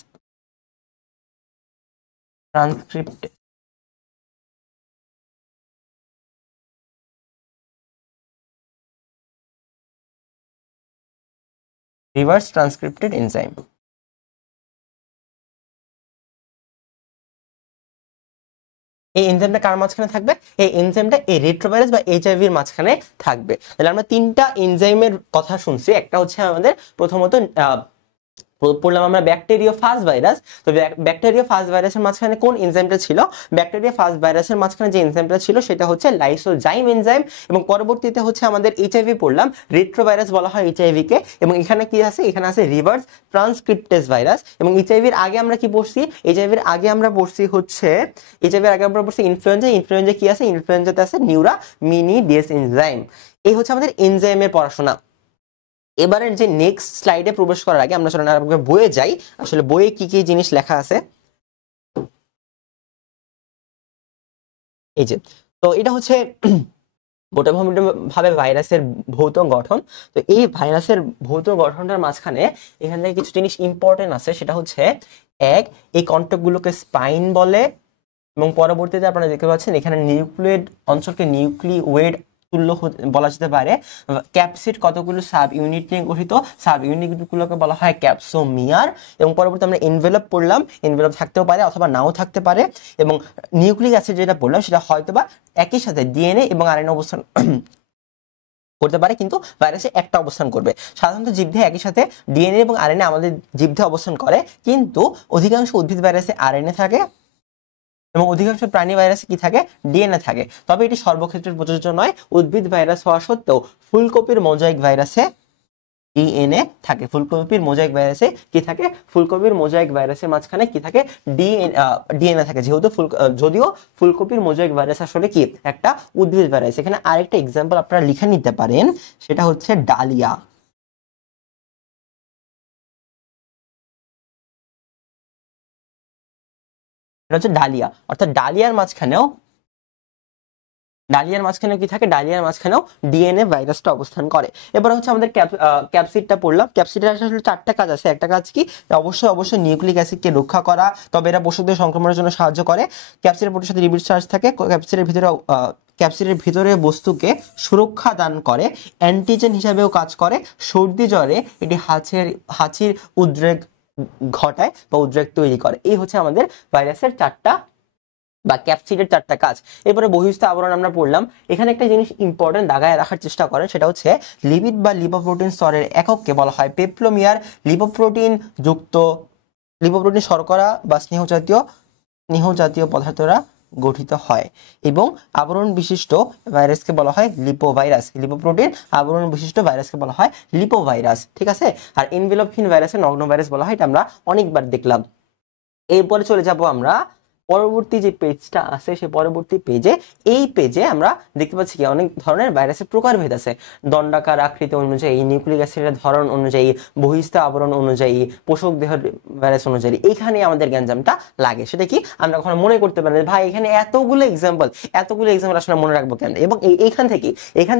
transcriptase enzyme. এই এনজাইমটা কার মাঝখানে থাকবে? এই এনজাইমটা এই রিট্রোভাইরাস বা এইচআইভির মাঝখানে থাকবে। তাহলে আমরা তিনটা এনজাইমের কথা শুনছি। একটা হচ্ছে আমাদের প্রথমত পড়লাম আমরা ব্যাকটেরিওফাজ ভাইরাস। তো ব্যাকটেরিওফাজ ভাইরাসের মাঝখানে কোন এনজাইমটা ছিল? ব্যাকটেরিওফাজ ভাইরাসের মাঝখানে যে এনজাইমটা ছিল সেটা হচ্ছে লাইসোজাইম এনজাইম। এবং পরবর্তীতে হচ্ছে আমাদের এইচআইভি পড়লাম, রিট্রোভাইরাস বলা হয় এইচআইভি কে। এবং এখানে কি আছে? এখানে আছে রিভার্স ট্রান্সক্রিপ্টেজ ভাইরাস। এবং এইচআইভির আগে আমরা কি পড়ছি? এইচআইভির আগে আমরা পড়ছি ইনফ্লুয়েঞ্জা কি আছে? ইনফ্লুয়েঞ্জাতে আছে নিউরামিনিডেস এনজাইম। এই হচ্ছে আমাদের এনজাইমের পড়াশোনা। এবারের যে নেক্সট স্লাইডে প্রবেশ করার আগে আমরা চলুন বইয়ে যাই, আসলে বইয়ে কি কি জিনিস লেখা আছে। এই যে, তো এটা হচ্ছে মোটামুটিভাবে ভাইরাসের ভৌত গঠন। তো এই ভাইরাসের ভৌত গঠনটার মাঝখানে এখান থেকে কিছু জিনিস ইম্পর্টেন্ট আছে। সেটা হচ্ছে এই কন্ট্যাক্টগুলোকে স্পাইন বলে। এবং পরবর্তীতে আপনারা দেখতে পাচ্ছেন এখানে নিউক্লিয়েড অঞ্চলকে নিউক্লিওয়েড তুল্য বলা যেতে পারে। ক্যাপসিড কতগুলো সাব ইউনিট নিয়ে গঠিত, সাব ইউনিটগুলোকে বলা হয় ক্যাপসোমিয়ার। এবং পরবর্তী আমরা এনভেলপ পড়লাম, এনভেলপ থাকতেও পারে অথবা নাও থাকতে পারে। এবং নিউক্লিক অ্যাসিড যেটা পড়লাম সেটা হয়তোবা একই সাথে ডিএনএ এবং আরএনএ অবস্থান করতে পারে, কিন্তু ভাইরাসে একটা অবস্থান করবে। সাধারণত জীবদেহে একই সাথে ডিএনএ এবং আরএনএ আমাদের জীবদেহে অবস্থান করে, কিন্তু অধিকাংশ উদ্ভিদ ভাইরাসে আরএনএ থাকে এবং অধিকাংশ প্রাণী ভাইরাসে কি থাকে? ডিএনএ থাকে। তবে এটি সর্বক্ষেত্রে প্রযোজ্য নয়। উদ্ভিদ ভাইরাস হওয়া সত্ত্বেও ফুলকপির মোজাইক ভাইরাসে ডিএনএ থাকে। ফুলকপির মোজাইক ভাইরাসে কি থাকে? ফুলকপির মোজাইক ভাইরাসের মাঝখানে কি থাকে? ডিএনএ থাকে। যেহেতু যদিও ফুলকপির মোজাইক ভাইরাস আসলে কি একটা উদ্ভিদ ভাইরাস। এখানে আরেকটা এক্সাম্পল আপনারা লিখে নিতে পারেন, সেটা হচ্ছে ডালিয়া। এটা হচ্ছে ডালিয়া, অর্থাৎ ডালিয়ার মাঝখানেও কি থাকে? ডালিয়ার মাঝখানেও ডিএনএ ভাইরাসটা অবস্থান করে। এবার হচ্ছে আমাদের ক্যাপসিডটা পড়লাম। ক্যাপসিডের আসলে 4টা কাজ আছে। একটা কাজ কি? অবশ্যই নিউক্লিক অ্যাসিডকে রক্ষা করা, তবে এরা পশুদের সংক্রমণের জন্য সাহায্য করে। ক্যাপসিডের প্রোটিনের সাথে রিপিড চার্জ থাকে। ক্যাপসিডের ভিতরে বস্তুকে সুরক্ষা দান করে, অ্যান্টিজেন হিসাবেও কাজ করে। সর্দি জ্বরে এটি হাঁচির উদ্রেক ঘটায় বা উদ্রেক তৈরি করে। এই হচ্ছে আমাদের ভাইরাসের 4টা বা ক্যাপসিডের 4টা কাজ। এরপরে বহিঃস্থ আবরণ আমরা পড়লাম। এখানে একটা জিনিস ইম্পর্টেন্ট দাগায় রাখার চেষ্টা করেন, সেটা হচ্ছে লিপিড বা লিপোপ্রোটিন স্তরের একককে বলা হয় পেপ্লোমিয়ার। লিপোপ্রোটিন শর্করা বা স্নেহ জাতীয় পদার্থরা গঠিত হয় এবং আবরণ বিশিষ্ট ভাইরাসকে বলা হয় লিপোভাইরাস। লিপোপ্রোটিন আবরণ বিশিষ্ট ভাইরাসকে বলা হয় লিপোভাইরাস, ঠিক আছে। আর এনভেলপহীন ভাইরাসে নগ্ন ভাইরাস বলা হয়, এটা আমরা অনেকবার দেখলাম। এরপরে চলে যাব আমরা পরবর্তী যে পেজটা আছে, সেই পরবর্তী পেজে। এই পেজে আমরা দেখতে পাচ্ছি কি অনেক ধরনের ভাইরাসের প্রকারভেদ আছে। দণ্ডাকার আকৃতি অনুযায়ী, নিউক্লিক অ্যাসিডের ধরন অনুযায়ী, বহিঃস্থ আবরণ অনুযায়ী, পোষক দেহের ভাইরাস অনুযায়ী। এইখানে আমাদের গ্যাঞ্জামটা লাগে। সেটা কি? আমরা কখনো মনে করতে পারি ভাই এখানে এতগুলো এক্সাম্পল আসলে মনে রাখবো কেন? এবং এইখান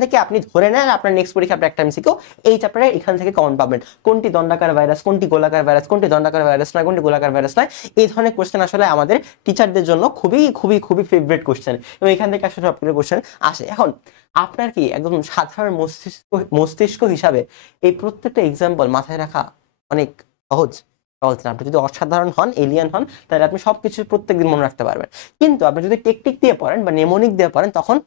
থেকে আপনি ধরে নেন আপনার নেক্সট পরীক্ষা আপনি একটা এমসিকিউ এই চ্যাপ্টারে এখান থেকে কমন পাবেন। কোনটি দণ্ডাকার ভাইরাস, কোনটি গোলাকার ভাইরাস, কোনটি দণ্ডাকার ভাইরাস নয়, কোনটি গোলাকার ভাইরাস নয়। এই ধরনের কোশ্চেন আসলে আমাদের টিচারদের জন্য খুবই খুবই খুবই ফেভারিট কোশ্চেন, এবং এখান থেকে আসলে সবগুলো কোশ্চেন আসে। এখন আপনার কি একদম সাধারণ মস্তিষ্ক হিসাবে এই প্রত্যেকটা এক্সাম্পল মাথায় রাখা অনেক সহজ না। আপনি যদি অসাধারণ হন, এলিয়ান হন, তাহলে আপনি সবকিছু প্রত্যেকদিন মনে রাখতে পারবেন। কিন্তু আপনি যদি টেকটিক দিয়ে পড়েন বা নেমোনিক দিয়ে পড়েন, তখন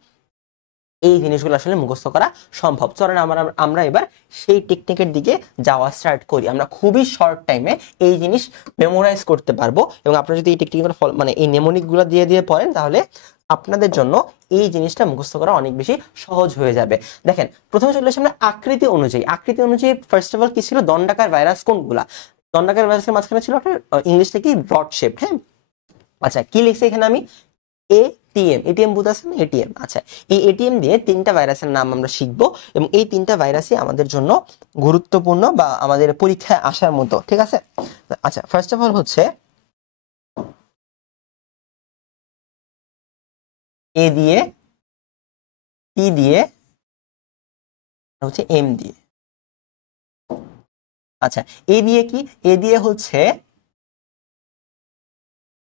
এই জিনিসগুলো আসলে মুখস্থ করা সম্ভব। চলেন আমরা এবার সেই টেকনিকের দিকে যাওয়া স্টার্ট করি। আমরা খুবই শর্ট টাইমে এই জিনিস মেমোরাইজ করতে পারবো, এবং আপনারা যদি এই টেকনিক মানে এই নেমোনিকগুলো দিয়ে পড়েন, তাহলে আপনাদের জন্য এই জিনিসটা মুখস্থ করা অনেক বেশি সহজ হয়ে যাবে। দেখেন, প্রথমে চলে আসে আমরা আকৃতি অনুযায়ী। ফার্স্ট অফ অল কি ছিল? দণ্ডাকার ভাইরাস কোনগুলা? দণ্ডাকার ভাইরাসের মাঝখানে ছিল একটা ইংলিশটা কি ব্রড শেপ। হ্যাঁ, আচ্ছা, কি লিখছি এখানে আমি? এটিএম বুঝ আছে না? এটিএম। আচ্ছা, এই এটিএম দিয়ে 3টা ভাইরাসের নাম আমরা শিখবো, এবং এই 3টা ভাইরাসই আমাদের জন্য গুরুত্বপূর্ণ বা আমাদের পরীক্ষায় আসার মতো, ঠিক আছে। আচ্ছা, ফার্স্ট অফ অল হচ্ছে এ দিয়ে, টি দিয়ে, হচ্ছে এম দিয়ে। আচ্ছা, এ দিয়ে কি? এ দিয়ে হচ্ছে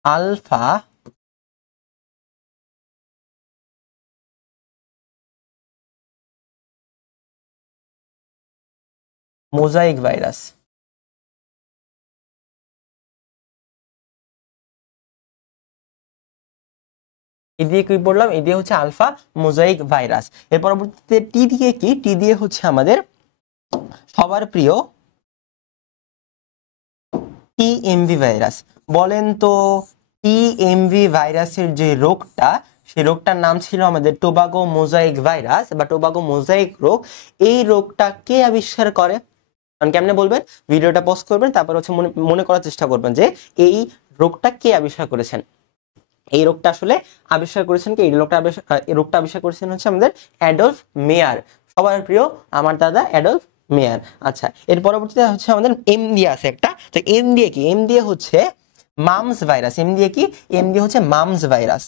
আলফা মোজাইক ভাইরাস। এ দিয়ে কি বললাম? এ দিয়ে হচ্ছে আলফা মোজাইক ভাইরাস। এর পরবর্তীতে টি দিয়ে কি? টি দিয়ে হচ্ছে আমাদের সবার প্রিয় টিএমভি ভাইরাস। বলেন তো, টিএমভি ভাইরাসের যে রোগটা, সেই রোগটার নাম ছিল আমাদের টোবাগো মোজাইক ভাইরাস বা টোবাগো মোজাইক রোগ। এই রোগটা কে আবিষ্কার করে? কেমনে বলবেন? ভিডিওটা পজ করবেন, তারপর হচ্ছে মনে করার চেষ্টা করবেন যে এই রোগটা কে আবিষ্কার করেছেন। এই রোগটা আসলে আবিষ্কার করেছেন কি? এই রোগটা আবিষ্কার করেছেন হচ্ছে আমাদের অ্যাডলফ মেয়ার, সবার প্রিয় আমার দাদা অ্যাডলফ মেয়ার। আচ্ছা, এর পরবর্তীতে হচ্ছে আমাদের এম দিয়ে আছে একটা। তো এম দিয়ে কি? এম দিয়ে হচ্ছে মামস ভাইরাস। এম দিয়ে কি? এম দিয়ে হচ্ছে মামস ভাইরাস।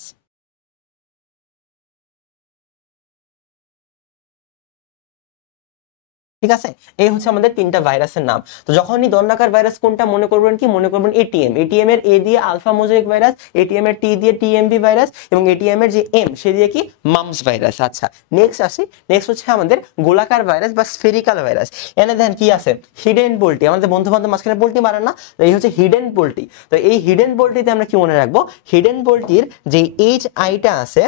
ঠিক আছে, এই হচ্ছে আমাদের 3টা ভাইরাসের নাম। তো যখনই দণ্ডাকার ভাইরাস কোনটা মনে করবেন কি? মনে করবেন এটিএম এর এ দিয়ে আলফা মোজাইক ভাইরাস, এটিএম এর টি দিয়ে টিএমভি ভাইরাস, এবং এটিএম এর যে এম সে দিয়ে কি? Mum's virus. আচ্ছা, নেক্সট হচ্ছে আমাদের গোলাকার ভাইরাস বা স্ফেরিক্যাল ভাইরাস। এনে দেখেন কি আছে? Hidden poultry. আমাদের বন্ধু বান্ধব মাঝখানে পোল্ট্রি মারেন না? তো এই হচ্ছে হিডেন পোল্ট্রি। তো এই হিডেন পোল্ট্রিতে আমরা কি মনে রাখবো? হিডেন পোল্ট্রির যে এইচ আইটা আছে,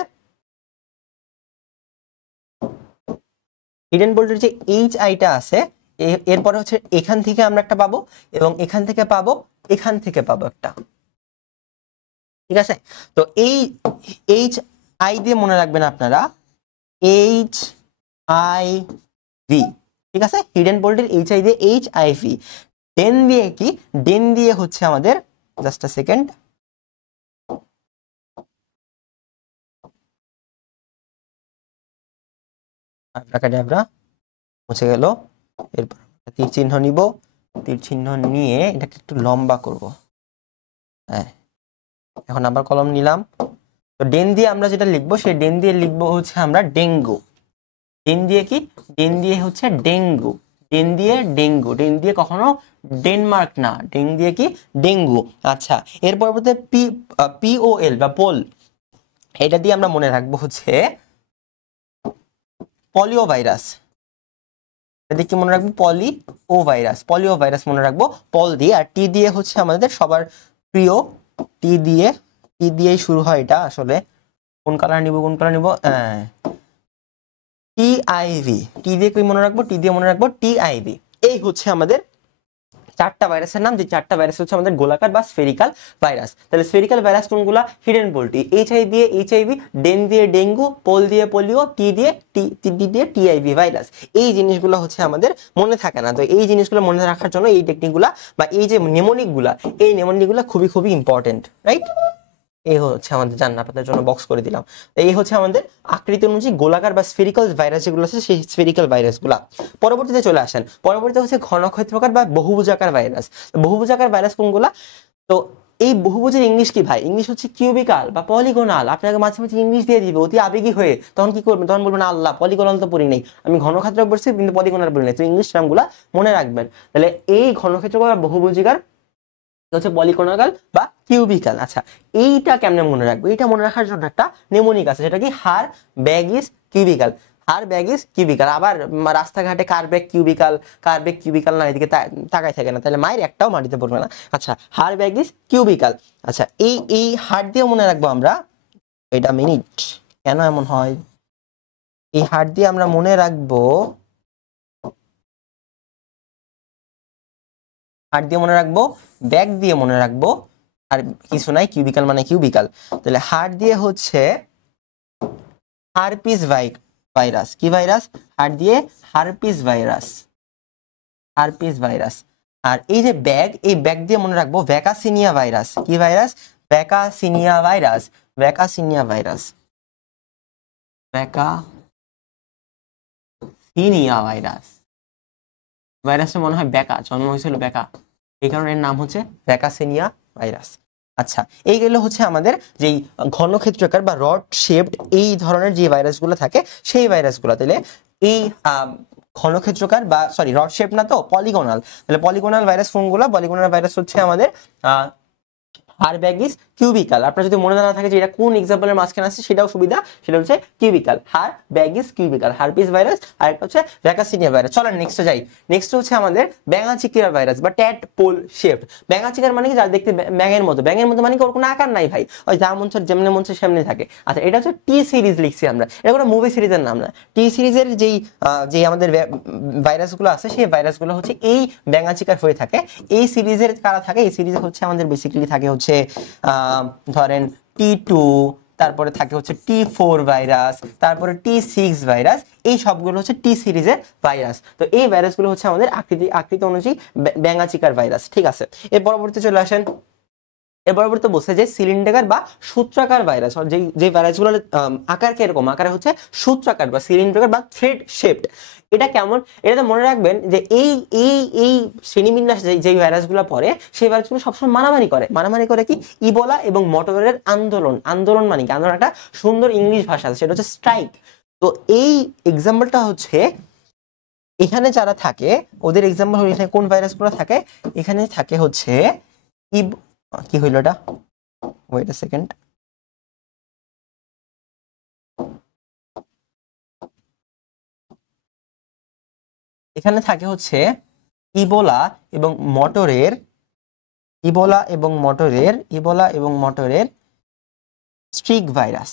হিডেন পোল্ট্রির যে এইচ আইটা আছে, এরপরে হচ্ছে এখান থেকে আমরা একটা পাবো, এবং এখান থেকে পাবো, এখান থেকে পাবো একটা। ঠিক আছে, তো এই এইচ আই দিয়ে মনে রাখবেন আপনারা, এইচ আই ভি। ঠিক আছে, হিডেন পোল্ট্রির HI দিয়ে HIV, ডেন দিয়ে কি, ডেন দিয়ে হচ্ছে আমাদের, জাস্ট আ সেকেন্ড, আবরাকাডাবরা মুছে গেল। এরপর তীর চিহ্ন নিব, তীর চিহ্ন নিয়ে এটাকে একটু লম্বা করব। হ্যাঁ, এখন আবার কলম নিলাম। তো ডেন দিয়ে আমরা যেটা লিখবো, সেই ডেন দিয়ে লিখবো হচ্ছে আমরা ডেঙ্গু। ডেন দিয়ে কি, ডেন দিয়ে হচ্ছে ডেঙ্গু, ডেন দিয়ে ডেঙ্গু, ডেন দিয়ে কখনো ডেনমার্ক না, ডেন দিয়ে কি, ডেঙ্গু। আচ্ছা, এর পরবর্তীতে POL বা পোল, এটা দিয়ে আমরা মনে রাখবো হচ্ছে পলিও ভাইরাস। এদিকে মনে রাখবো পলিও ভাইরাস, পলিও ভাইরাস মনে রাখবো পল দিয়ে। আর টি দিয়ে হচ্ছে আমাদের সবার প্রিয়, টি দিয়ে, টি দিয়েই শুরু হয় এটা। আসলে কোন কালার নিব, কোন কালার নিব, TIV, টি দিয়ে কি মনে রাখবো, টি দিয়ে মনে রাখবো TIV। এই হচ্ছে আমাদের চারটা ভাইরাসের নাম, যে চারটা ভাইরাস হচ্ছে আমাদের গোলাকার বা স্ফেরিক্যাল ভাইরাস। তাহলে স্ফেরিক্যাল ভাইরাস কোনগুলা, হিডেন পোল্ট্রি, HI দিয়ে HIV, ডেন দিয়ে ডেঙ্গু, পোল দিয়ে পোলিও, টি দিয়ে TIV ভাইরাস। এই জিনিসগুলো হচ্ছে আমাদের মনে থাকে না। তো এই জিনিসগুলো মনে রাখার জন্য এই টেকনিকগুলা বা এই যে নেমোনিকগুলা, এই নেমোনিকগুলা খুবই খুবই ইম্পর্টেন্ট, রাইট? এই হচ্ছে আমাদের জান্নাত আপনাদের জন্য বক্স করে দিলাম। এই হচ্ছে আমাদের আকৃতি অনুযায়ী গোলাকার বা স্ফেরিক্যাল ভাইরাস যেগুলো আছে, সেই স্ফেরিক্যাল ভাইরাসগুলা। পরবর্তীতে চলে আসেন, পরবর্তীতে হচ্ছে ঘনক্ষেত্রকার বা বহুভুজাকার ভাইরাস। বহুভুজাকার ভাইরাস কোনগুলা? তো এই বহুভুজের ইংলিশ কি ভাই? ইংলিশ হচ্ছে কিউবিকাল বা পলিগোনাল। আপনাকে মাঝে মাঝে ইংলিশ দিয়ে দিবে অতি আবেগী হয়ে, তখন কি করবেন? তখন বলবেন আল্লাহ, পলিগোনাল তো পড়ি নাই, আমি ঘনক্ষেত্র পড়ছি কিন্তু পলিগোনাল পড়ি নাই। তো ইংলিশ টার্মগুলা মনে রাখবেন। তাহলে এই ঘনক্ষেত্রকার বা বহুভুজিকার হচ্ছে পলিকোনাল বা কিউবিকাল। আচ্ছা, এইটা কেমনে মনে রাখবো? এইটা মনে রাখার জন্য একটা নেমোনিক আছে, সেটা কি, হার ব্যাগিস কিউবিকাল। হার ব্যাগিস কিউবিকাল। আবার রাস্তাঘাটে কার ব্যাগ কিউবিকাল, কার ব্যাগ কিউবিকাল না, এদিকে তাকাই থাকে না, তাহলে মায়ের একটাও মাটিতে পড়বে না। আচ্ছা, হার ব্যাগিস কিউবিকাল। আচ্ছা, এই হার দিয়ে মনে রাখবো আমরা, এটা মিনিট, কেন এমন হয়, এই হার দিয়ে আমরা মনে রাখবো, হার দিয়ে মনে রাখবো, ব্যাগ দিয়ে মনে রাখবো, আর কিছু নাই, কিউবিকাল মানে কিউবিকাল। তাহলে হার দিয়ে হচ্ছে হারপিস ভাইরাস। কি ভাইরাস? হার দিয়ে হারপিস ভাইরাস, হারপিস ভাইরাস। আর এই যে ব্যাগ, এই ব্যাগ দিয়ে মনে রাখবো ভ্যাকাসিনিয়া ভাইরাস। কি virus? Vaccinia virus, vaccinia virus, vaccinia virus. ভাইরাসটা মনে হয় বেকা, জন্ম হয়েছিল বেকা, এই কারণে এর নাম হচ্ছে ভ্যাকাসিনিয়া ভাইরাস। আচ্ছা, এই গেল হচ্ছে আমাদের যেই ঘনক্ষেত্রাকার বা রড শেপড এই ধরনের যে ভাইরাসগুলো থাকে, সেই ভাইরাসগুলো। তাহলে এই ঘনক্ষেত্রকার বা সরি রড শেপ না, তো পলিগোনাল। তাহলে পলিগোনাল ভাইরাস কোনগুলো? পলিগোনাল ভাইরাস হচ্ছে আমাদের হার ব্যাগিস কিউবিকাল। আপনার যদি মনে না থাকে যে এটা কোন এক্সাম্পলের মাঝখানে আছে, সেটাও সুবিধা, সেটা হচ্ছে কিউবিকাল, হার ব্যাগিস কিউবিকাল, হারপিস ভাইরাস। আর একটা হচ্ছে ভ্যাকাসিনিয়া ভাইরাস। চলেন নেক্সটে যাই। নেক্সট হচ্ছে আমাদের ব্যাঙাচিকিরা ভাইরাস বা ট্যাডপোল শেপড। ব্যাঙাচিকার মানে কি? যার দেখতে ব্যাঙের মতো, ব্যাঙের মতো মানে কি ওর কোনো আকার নাই ভাই, ওই যা মন চায় যেমনি মন চায় সেমনি থাকে। আচ্ছা, এটা হচ্ছে টি সিরিজ লিখছি আমরা, এটা কোনো মুভি সিরিজের নাম না। টি সিরিজের যেই আমাদের ভাইরাসগুলো আছে, সেই ভাইরাসগুলো হচ্ছে এই ব্যাঙাচিকার হয়ে থাকে। এই সিরিজের কারা থাকে? এই সিরিজে হচ্ছে আমাদের বেসিক্যালি থাকে হচ্ছে ধরেন T2, তারপরে থাকে হচ্ছে T4 ভাইরাস, তারপরে T6 ভাইরাস। এই সবগুলো হচ্ছে টি সিরিজের ভাইরাস। তো এই ভাইরাসগুলো হচ্ছে আমাদের আকৃতি অনুযায়ী ব্যাঙাচিকার ভাইরাস। ঠিক আছে, এর পরবর্তী চলে আসেন। এর পরবর্তী বলছে যে সিলিন্ডার বা সূত্রাকার ভাইরাস। যে ভাইরাসগুলোর আকার কিরকম? আকারে হচ্ছে সূত্রাকার বা সিলিন্ডার বা থ্রেড শেপড। এটা কেমন? এটাতে মনে রাখবেন যে এই এই এই শ্রেণীবিন্যাস যে ভাইরাসগুলো পড়ে, সেই ভাইরাসগুলো সবসময় মারামারি করে কি, ইবোলা এবং মটোরের আন্দোলন। আন্দোলন মানে কি? আন্দোলন একটা সুন্দর ইংলিশ ভাষা আছে, সেটা হচ্ছে স্ট্রাইক। তো এই এক্সাম্পলটা হচ্ছে, এখানে যারা থাকে ওদের এক্সাম্পল হলো, এখানে কোন ভাইরাসগুলো থাকে? এখানে থাকে হচ্ছে কি হইল এটা, ওয়েট আ সেকেন্ড, এখানে থাকে হচ্ছে ইবোলা এবং মটরের, ইবোলা এবং মটরের স্ট্রিক ভাইরাস।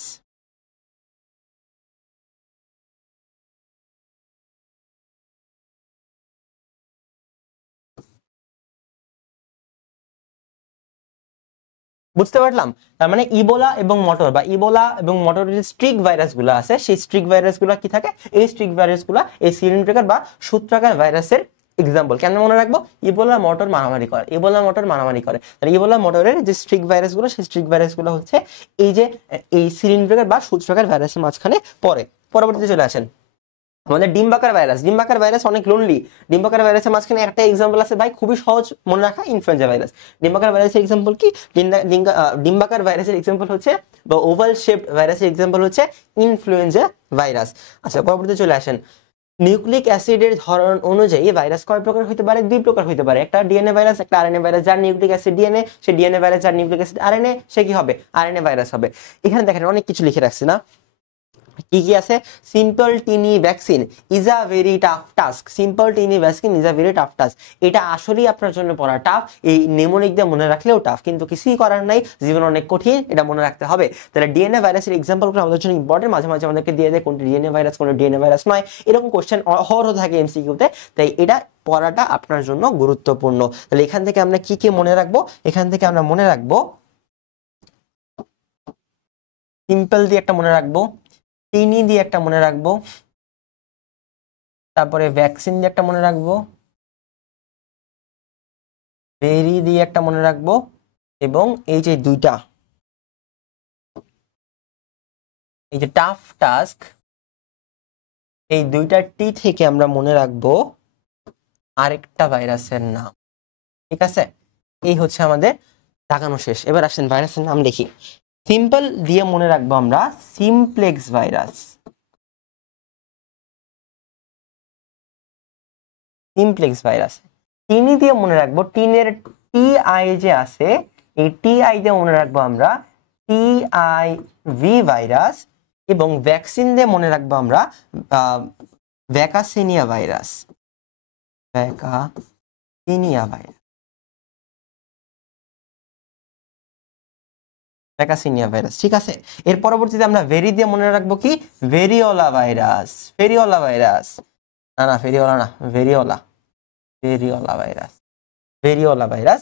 বুঝতে পারলাম? তার মানে ইবোলা এবং মটর বা ইবোলা এবং মটরের যে স্ট্রিক ভাইরাস গুলো আছে সেই স্ট্রিক ভাইরাস গুলো কি থাকে, এই স্ট্রিক ভাইরাস গুলা এই সিলিন্ড্রিকাল বা সূত্রাকার ভাইরাসের এক্সাম্পল। কেন মনে রাখবো? ইবোলা মটর মারামারি করে, ইবোলা মটর মারামারি করে। তাহলে ইবোলা মটরের যে স্ট্রিক ভাইরাস গুলো সেই স্ট্রিক ভাইরাস গুলো হচ্ছে এই যে এই সিলিন্ড্রিকাল বা সূত্রাকার ভাইরাসের মাঝখানে পড়ে। পরবর্তীতে চলে আসেন আমাদের ডিম্বাকার ভাইরাস। ডিম্বাকার ভাইরাস অনেক লোনলি। ডিম্বাকার ভাইরাসের মাঝখানে একটা এক্সাম্পল আছে ভাই, খুবই সহজ মনে রাখা, ইনফ্লুয়েঞ্জা ভাইরাস। ডিম্বাকার ভাইরাসের এক্সাম্পল কি? ডিম্বাকার ভাইরাসের এক্সাম্পল হচ্ছে বা ওভাল শেপড ভাইরাসের এক্সাম্পল হচ্ছে ইনফ্লুয়েঞ্জা ভাইরাস। আচ্ছা পরবর্তীতে চলে আসেন, নিউক্লিক অ্যাসিডের ধরন অনুযায়ী ভাইরাস কয় প্রকার হতে পারে? দুই প্রকার হতে পারে, একটা ডিএনএ ভাইরাস, একটা আরএনএ ভাইরাস। যার নিউক্লিক অ্যাসিড ডিএনএ সে ডিএনএ ভাইরাস, যার নিউক্লিক অ্যাসিড আরএনএ সে কি হবে? আরএনএ ভাইরাস হবে। এখানে দেখেন অনেক কিছু লিখে রাখছি না, কি কি আছে? Simple tiny vaccine is a very tough task. Simple tiny vaccine is a very tough task. এটা আসলেই আপনার জন্য পড়া টাফ, এই নেমোনিক দিয়ে মনে রাখলেও টাফ, কিন্তু কিছুই করার নাই, জীবন অনেক কঠিন, এটা মনে রাখতে হবে। তাহলে ডিএনএ ভাইরাসের এক্সাম্পলগুলো আমাদের জন্য ইম্পর্টেন্ট, মাঝে মাঝে আমাদেরকে দিয়ে দেয় কোনটি ডিএনএ ভাইরাস, কোনটি ডিএনএ ভাইরাস নয়, এরকম কোশ্চেন অহরহ থাকে এমসিকিউতে। তাই এটা পড়াটা আপনার জন্য গুরুত্বপূর্ণ। তাহলে এখান থেকে আমরা কি কি মনে রাখবো? এখান থেকে আমরা মনে রাখবো সিম্পল দিয়ে একটা মনে রাখবো, টিনি দিয়ে একটা মনে রাখবো, তারপরে ভ্যাকসিন দিয়ে একটা মনে রাখবো, ভেরি দিয়ে একটা মনে রাখবো, এবং এই যে দুইটা, এই যে টাফ টাস্ক, এই দুইটা টি থেকে আমরা মনে রাখবো আরেকটা ভাইরাসের নাম। ঠিক আছে, এই হচ্ছে আমাদের দেখানো শেষ। এবার আসেন ভাইরাসের নাম লিখি। সিম্পল দিয়ে মনে রাখবো আমরা simplex virus. Simplex virus. Tiny দিয়ে মনে রাখবো, টিনের টি আই যে আছে, এই টি আই দিয়ে মনে রাখবো আমরা টিআইভি ভাইরাস। এবং ভ্যাকসিন দিয়ে মনে রাখবো আমরা vaccinia virus. Vaccinia virus, vaccinia virus. ঠিক আছে, এর পরবর্তীতে আমরা ভেরি দিয়ে মনে রাখবো কি? Variola virus. ভেরিওলা ভাইরাস, না না ভেরিওলা না, variola, variola virus, variola virus.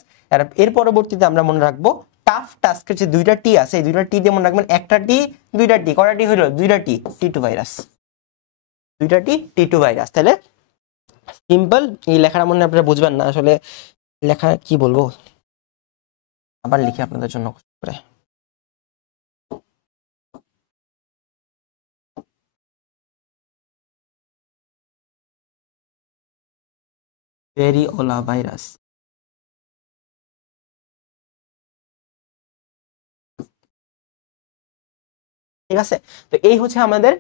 এর পরবর্তীতে আমরা মনে রাখবো টাফ টাস্কের যে দুইটা টি আছে, এই দুইটা টি দিয়ে মনে রাখবেন, একটা টি, দুইটা টি, কয়টা টি হইলো? দুইটা টি, টি2 ভাইরাস, দুইটা টি, টি2 ভাইরাস। তাহলে সিম্পল, এই লেখাটা মনে আপনারা বুঝবেন না আসলে, লেখা কি বলবো, আবার লিখি আপনাদের জন্য কষ্ট করে। Variola virus. ঠিক আছে, তো এই হচ্ছে আমাদের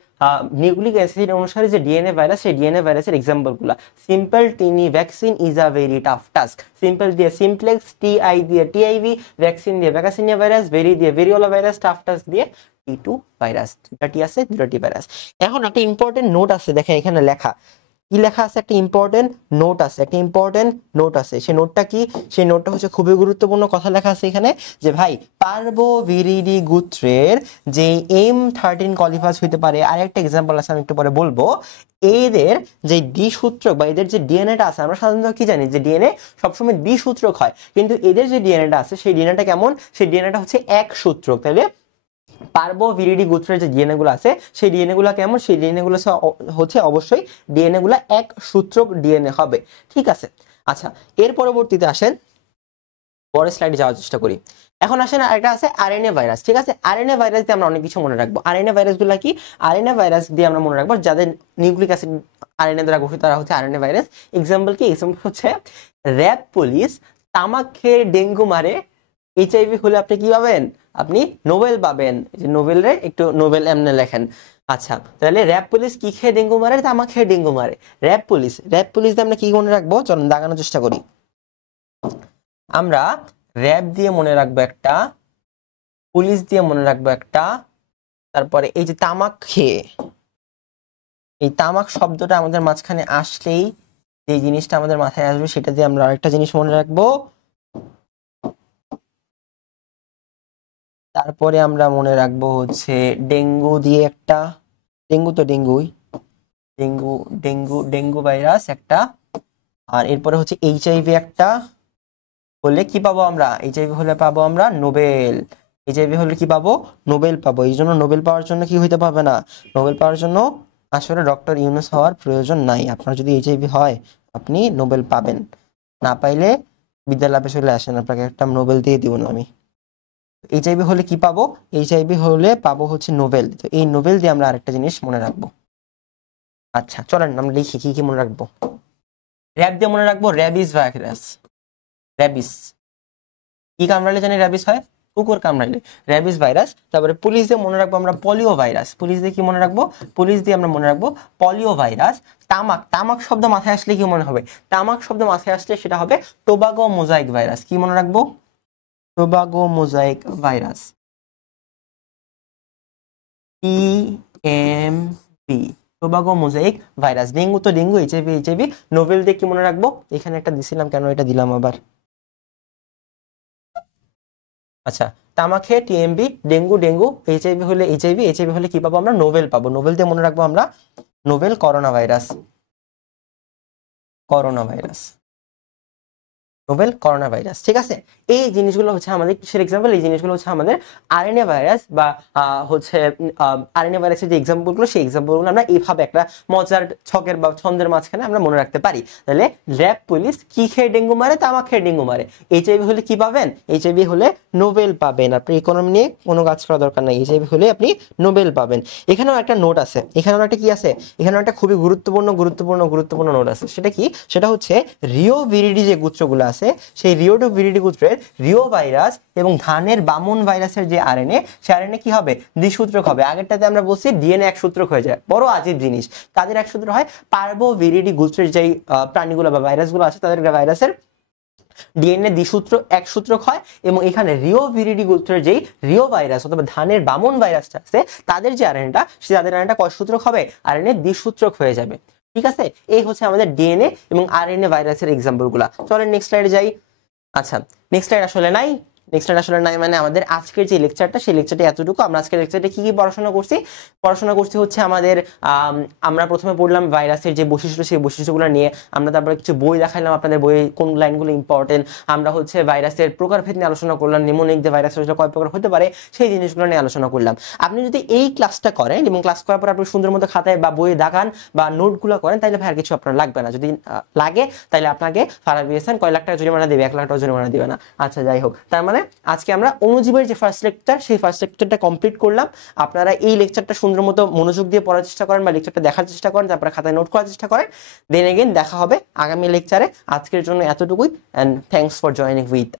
নিউক্লিক অ্যাসিড অনুসারে যে ডিএনএ ভাইরাস, সেই ডিএনএ ভাইরাসের এক্সাম্পল গুলা। Simple tiny vaccine is a very tough task. Simple দিয়ে সিমপ্লেক্স, টিআই দিয়ে টিআইভি, ভ্যাকসিন দিয়ে ভ্যাকাসিনিয়া ভাইরাস, ভেরি দিয়ে ভেরিওলা ভাইরাস, টাফ টাস্ক দিয়ে টি2 ভাইরাস। দুটা টি আছে, দুটা টি ভাইরাস। এখন একটা ইম্পর্টেন্ট নোট আছে, দেখেন এখানে লেখা, কি লেখা আছে? একটা ইম্পর্টেন্ট নোট আছে, একটা ইম্পর্টেন্ট নোট আছে। সেই নোটটা কি? সেই নোটটা হচ্ছে খুবই গুরুত্বপূর্ণ কথা লেখা আছে এখানে, যে ভাই পার্বোভিরিডি গোত্রের যে M13 কলিফাস হইতে পারে, আরেকটা এক্সাম্পল আছে আমি একটু পরে বলবো, এদের যে ডি সূত্রক বা এদের যে ডিএনএটা আছে, আমরা সাধারণত কি জানি যে ডিএনএ সবসময় ডি সূত্রক হয়, কিন্তু এদের যে ডিএনএটা আছে সেই ডিএনএটা কেমন? সেই ডিএনএটা হচ্ছে এক সূত্রক। তাহলে পার্বোভিরিডি গোত্রের যে ডিএনএ গুলো আছে সেই ডিএনএ গুলো কেমন? সেই ডিএনএ গুলো হচ্ছে অবশ্যই ডিএনএ গুলো এক সূত্রক ডিএনএ হবে। ঠিক আছে, আচ্ছা এর পরবর্তীতে আসেন, পরের স্লাইডে যাওয়ার চেষ্টা করি। এখন আসেন আরেকটা আছে আরএনএ ভাইরাস। ঠিক আছে, আরএনএ ভাইরাস দিয়ে আমরা অনেক কিছু মনে রাখবো। আরএনএ ভাইরাস গুলা কি? আরএনএ ভাইরাস দিয়ে আমরা মনে রাখবো যাদের নিউক্লিক অ্যাসিড আরএনএ দ্বারা গঠিত, তারা হচ্ছে আরএনএ ভাইরাস। এক্সাম্পল কি? এক্সাম্পল হচ্ছে র্যাব পুলিশ তামাক খেয়ে ডেঙ্গু মারে, এইচআইভি হলে আপনি কি পাবেন? আপনি নোবেল পাবেন। যে নোবেল একটু নোবেল এমনি লেখেন। আচ্ছা, তাহলে র্যাব পুলিশ কি খেয়ে ডেঙ্গু মারে? তামাক খেয়ে ডেঙ্গু মারে। র্যাব পুলিশ, র্যাব পুলিশ দিয়ে আমরা কি মনে রাখবো? চলুন দাগানোর চেষ্টা করি। আমরা র্যাব দিয়ে মনে রাখবো একটা, পুলিশ দিয়ে মনে রাখবো একটা, তারপরে এই যে তামাক খেয়ে, এই তামাক শব্দটা আমাদের মাঝখানে আসলেই যে জিনিসটা আমাদের মাথায় আসবে সেটা দিয়ে আমরা আরেকটা জিনিস মনে রাখবো। তারপরে আমরা মনে রাখবো হচ্ছে ডেঙ্গু দিয়ে একটা, ডেঙ্গু তো ডেঙ্গুই, ডেঙ্গু ডেঙ্গু ডেঙ্গু ভাইরাস একটা, আর এরপরে হচ্ছে এইচআইভি একটা, হলে কি পাবো আমরা? এইচআইভি হলে পাবো আমরা নোবেল। এইচআইভি হলে কি পাবো? নোবেল পাবো। এই জন্য নোবেল পাওয়ার জন্য কি হইতে পারবে না? নোবেল পাওয়ার জন্য আসলে ডক্টর ইউনূস হওয়ার প্রয়োজন নাই। আপনার যদি এইচআইভি হয় আপনি নোবেল পাবেন, না পাইলে বিদ্যালয়ে চলে আসেন, আপনাকে একটা নোবেল দিয়ে দিব না আমি। এইচআইভি হলে কি পাবো? এইচআইভি হলে পাবো হচ্ছে নোবেল। তো এই নোবেল দিয়ে আমরা আরেকটা জিনিস মনে রাখবো। আচ্ছা চলেন আমরা লিখি কি কি মনে রাখবো। র্যাব দিয়ে মনে রাখবো র্যাবিস ভাইরাস। র্যাবিস কি কামড়ালে জানি র্যাবিস হয়? কুকুর কামড়ালে র্যাবিস ভাইরাস। তারপরে পুলিশ দিয়ে মনে রাখবো আমরা পলিও ভাইরাস। পুলিশ দিয়ে কি মনে রাখবো? পুলিশ দিয়ে আমরা মনে রাখবো পলিও ভাইরাস। তামাক, তামাক শব্দ মাথায় আসলে কি মনে হবে? তামাক শব্দ মাথায় আসলে সেটা হবে টোবাগো মোজাইক ভাইরাস। কি মনে রাখবো? Tobago mosaic virus. TMV, Tobago mosaic virus. Dengue তো ডেঙ্গু, এইচআইভি এইচআইভি। নোবেল দিয়ে কি মনে রাখবো? এখানে একটা দিছিলাম, কেন এটা দিলাম আবার? আচ্ছা, তামাক টিএমবি, ডেঙ্গু ডেঙ্গু, এইচআইভি হলে এইচআইভি, এইচআইভি হলে কি পাবো আমরা? নোবেল পাবো। নোবেল দিয়ে মনে রাখবো আমরা Nobel corona virus. Corona virus, Nobel corona virus. ঠিক আছে, এই জিনিসগুলো হচ্ছে আমাদের কিসের এক্সাম্পল? এই জিনিসগুলো হচ্ছে আমাদের আরএনএ ভাইরাস বা হচ্ছে আরএনএ ভাইরাসের যে এক্সাম্পলগুলো, সেই এক্সাম্পলগুলো আমরা এইভাবে একটা মজার ছকের বা ছন্দের মাঝখানে আমরা মনে রাখতে পারি। তাহলে র্যাব পুলিশ কি খেয়ে ডেঙ্গু মারে? তামাক খেয়ে ডেঙ্গু মারে। এইচআইভি হলে কি পাবেন? এইচআইভি হলে নোবেল পাবেন। আপনি ইকোনমি নিয়ে কোনো কাজ করা দরকার নাই, এইচআইভি হলে আপনি নোবেল পাবেন। এখানেও একটা নোট আছে, এখানেও একটা কি আছে? এখানেও একটা খুবই গুরুত্বপূর্ণ নোট আছে। সেটা কি? সেটা হচ্ছে রিও ভিরিডি যে গুচ্ছগুলো আছে, সেই রিও টু ভিরিডি গুচ্ছের রিও ভাইরাস এবং ধানের বামন ভাইরাসের যে আরএনএ, সে আরএনএ কি হবে? দ্বিসূত্রক হবে। আগেরটাতে আমরা বলছি ডিএনএ একসূত্রক হয়ে যায়। বড় আজীব জিনিস, কাদের একসূত্র হয়? পার্বো ভিরিডি গুচ্ছের যেই প্রাণীগুলো বা ভাইরাসগুলো আছে, তাদের ভাইরাসের ডিএনএ দ্বিসূত্র একসূত্রক হয়। এবং এখানে রিও ভিরিডি গোত্রের যেই রিও ভাইরাস অথবা ধানের বামন ভাইরাসটা আছে, তাদের যে আরএনএটা, সে তাদের আরএনএটা কয় সূত্রক হবে? আরএনএ দ্বিসূত্রক হয়ে যাবে। ঠিক আছে, এই হচ্ছে আমাদের ডিএনএ এবং আরএনএ ভাইরাসের এক্সাম্পল গুলা। চলেন নেক্সট স্লাইডে যাই। আচ্ছা, নেক্সট স্লাইড আসলে নাই। নেক্সট স্লাইড আসলে নাই মানে আমাদের আজকের যে লেকচারটা, সেই লেকচারটা এতটুকু। আমরা আজকের লেকচারে কি কি পড়াশোনা করছি? পড়াশোনা করছি হচ্ছে আমাদের আমরা প্রথমে পড়লাম ভাইরাসের যে বৈশিষ্ট্য, সেই বৈশিষ্ট্যগুলো নিয়ে। আমরা তারপরে কিছু বই দেখাইলাম আপনাদের, বইয়ে কোন লাইনগুলো ইম্পর্টেন্ট। আমরা হচ্ছে ভাইরাসের প্রকারভেদ নিয়ে আলোচনা করলাম, নিউমোনিক যে ভাইরাস আসলে কয় প্রকার হতে পারে, সেই জিনিসগুলো নিয়ে আলোচনা করলাম। আপনি যদি এই ক্লাসটা করেন এবং ক্লাস করার পর আপনি সুন্দর মতো খাতায় বা বইয়ে দেখান বা নোটগুলো করেন, তাহলে ভাই আর কিছু আপনার লাগবে না। যদি লাগে তাহলে আপনাকে ফারাবি হাসান কয় লাখ টাকা জরিমানা দেবে? 1 লাখ টাকা জরিমানা দিবে না। আচ্ছা যাই হোক, তার মানে আজকে আমরা অণুজীবের যে ফার্স্ট লেকচার, সেই ফার্স্ট লেকচারটা কমপ্লিট করলাম। আপনারা এই লেকচারটা সুন্দর মতো মনোযোগ দিয়ে পড়ার চেষ্টা করেন বা লেকচারটা দেখার চেষ্টা করেন, তারপরে খাতায় নোট করার চেষ্টা করেন। দেন এগেইন দেখা হবে আগামী লেকচারে। আজকের জন্য এতটুকুই, and thanks for joining with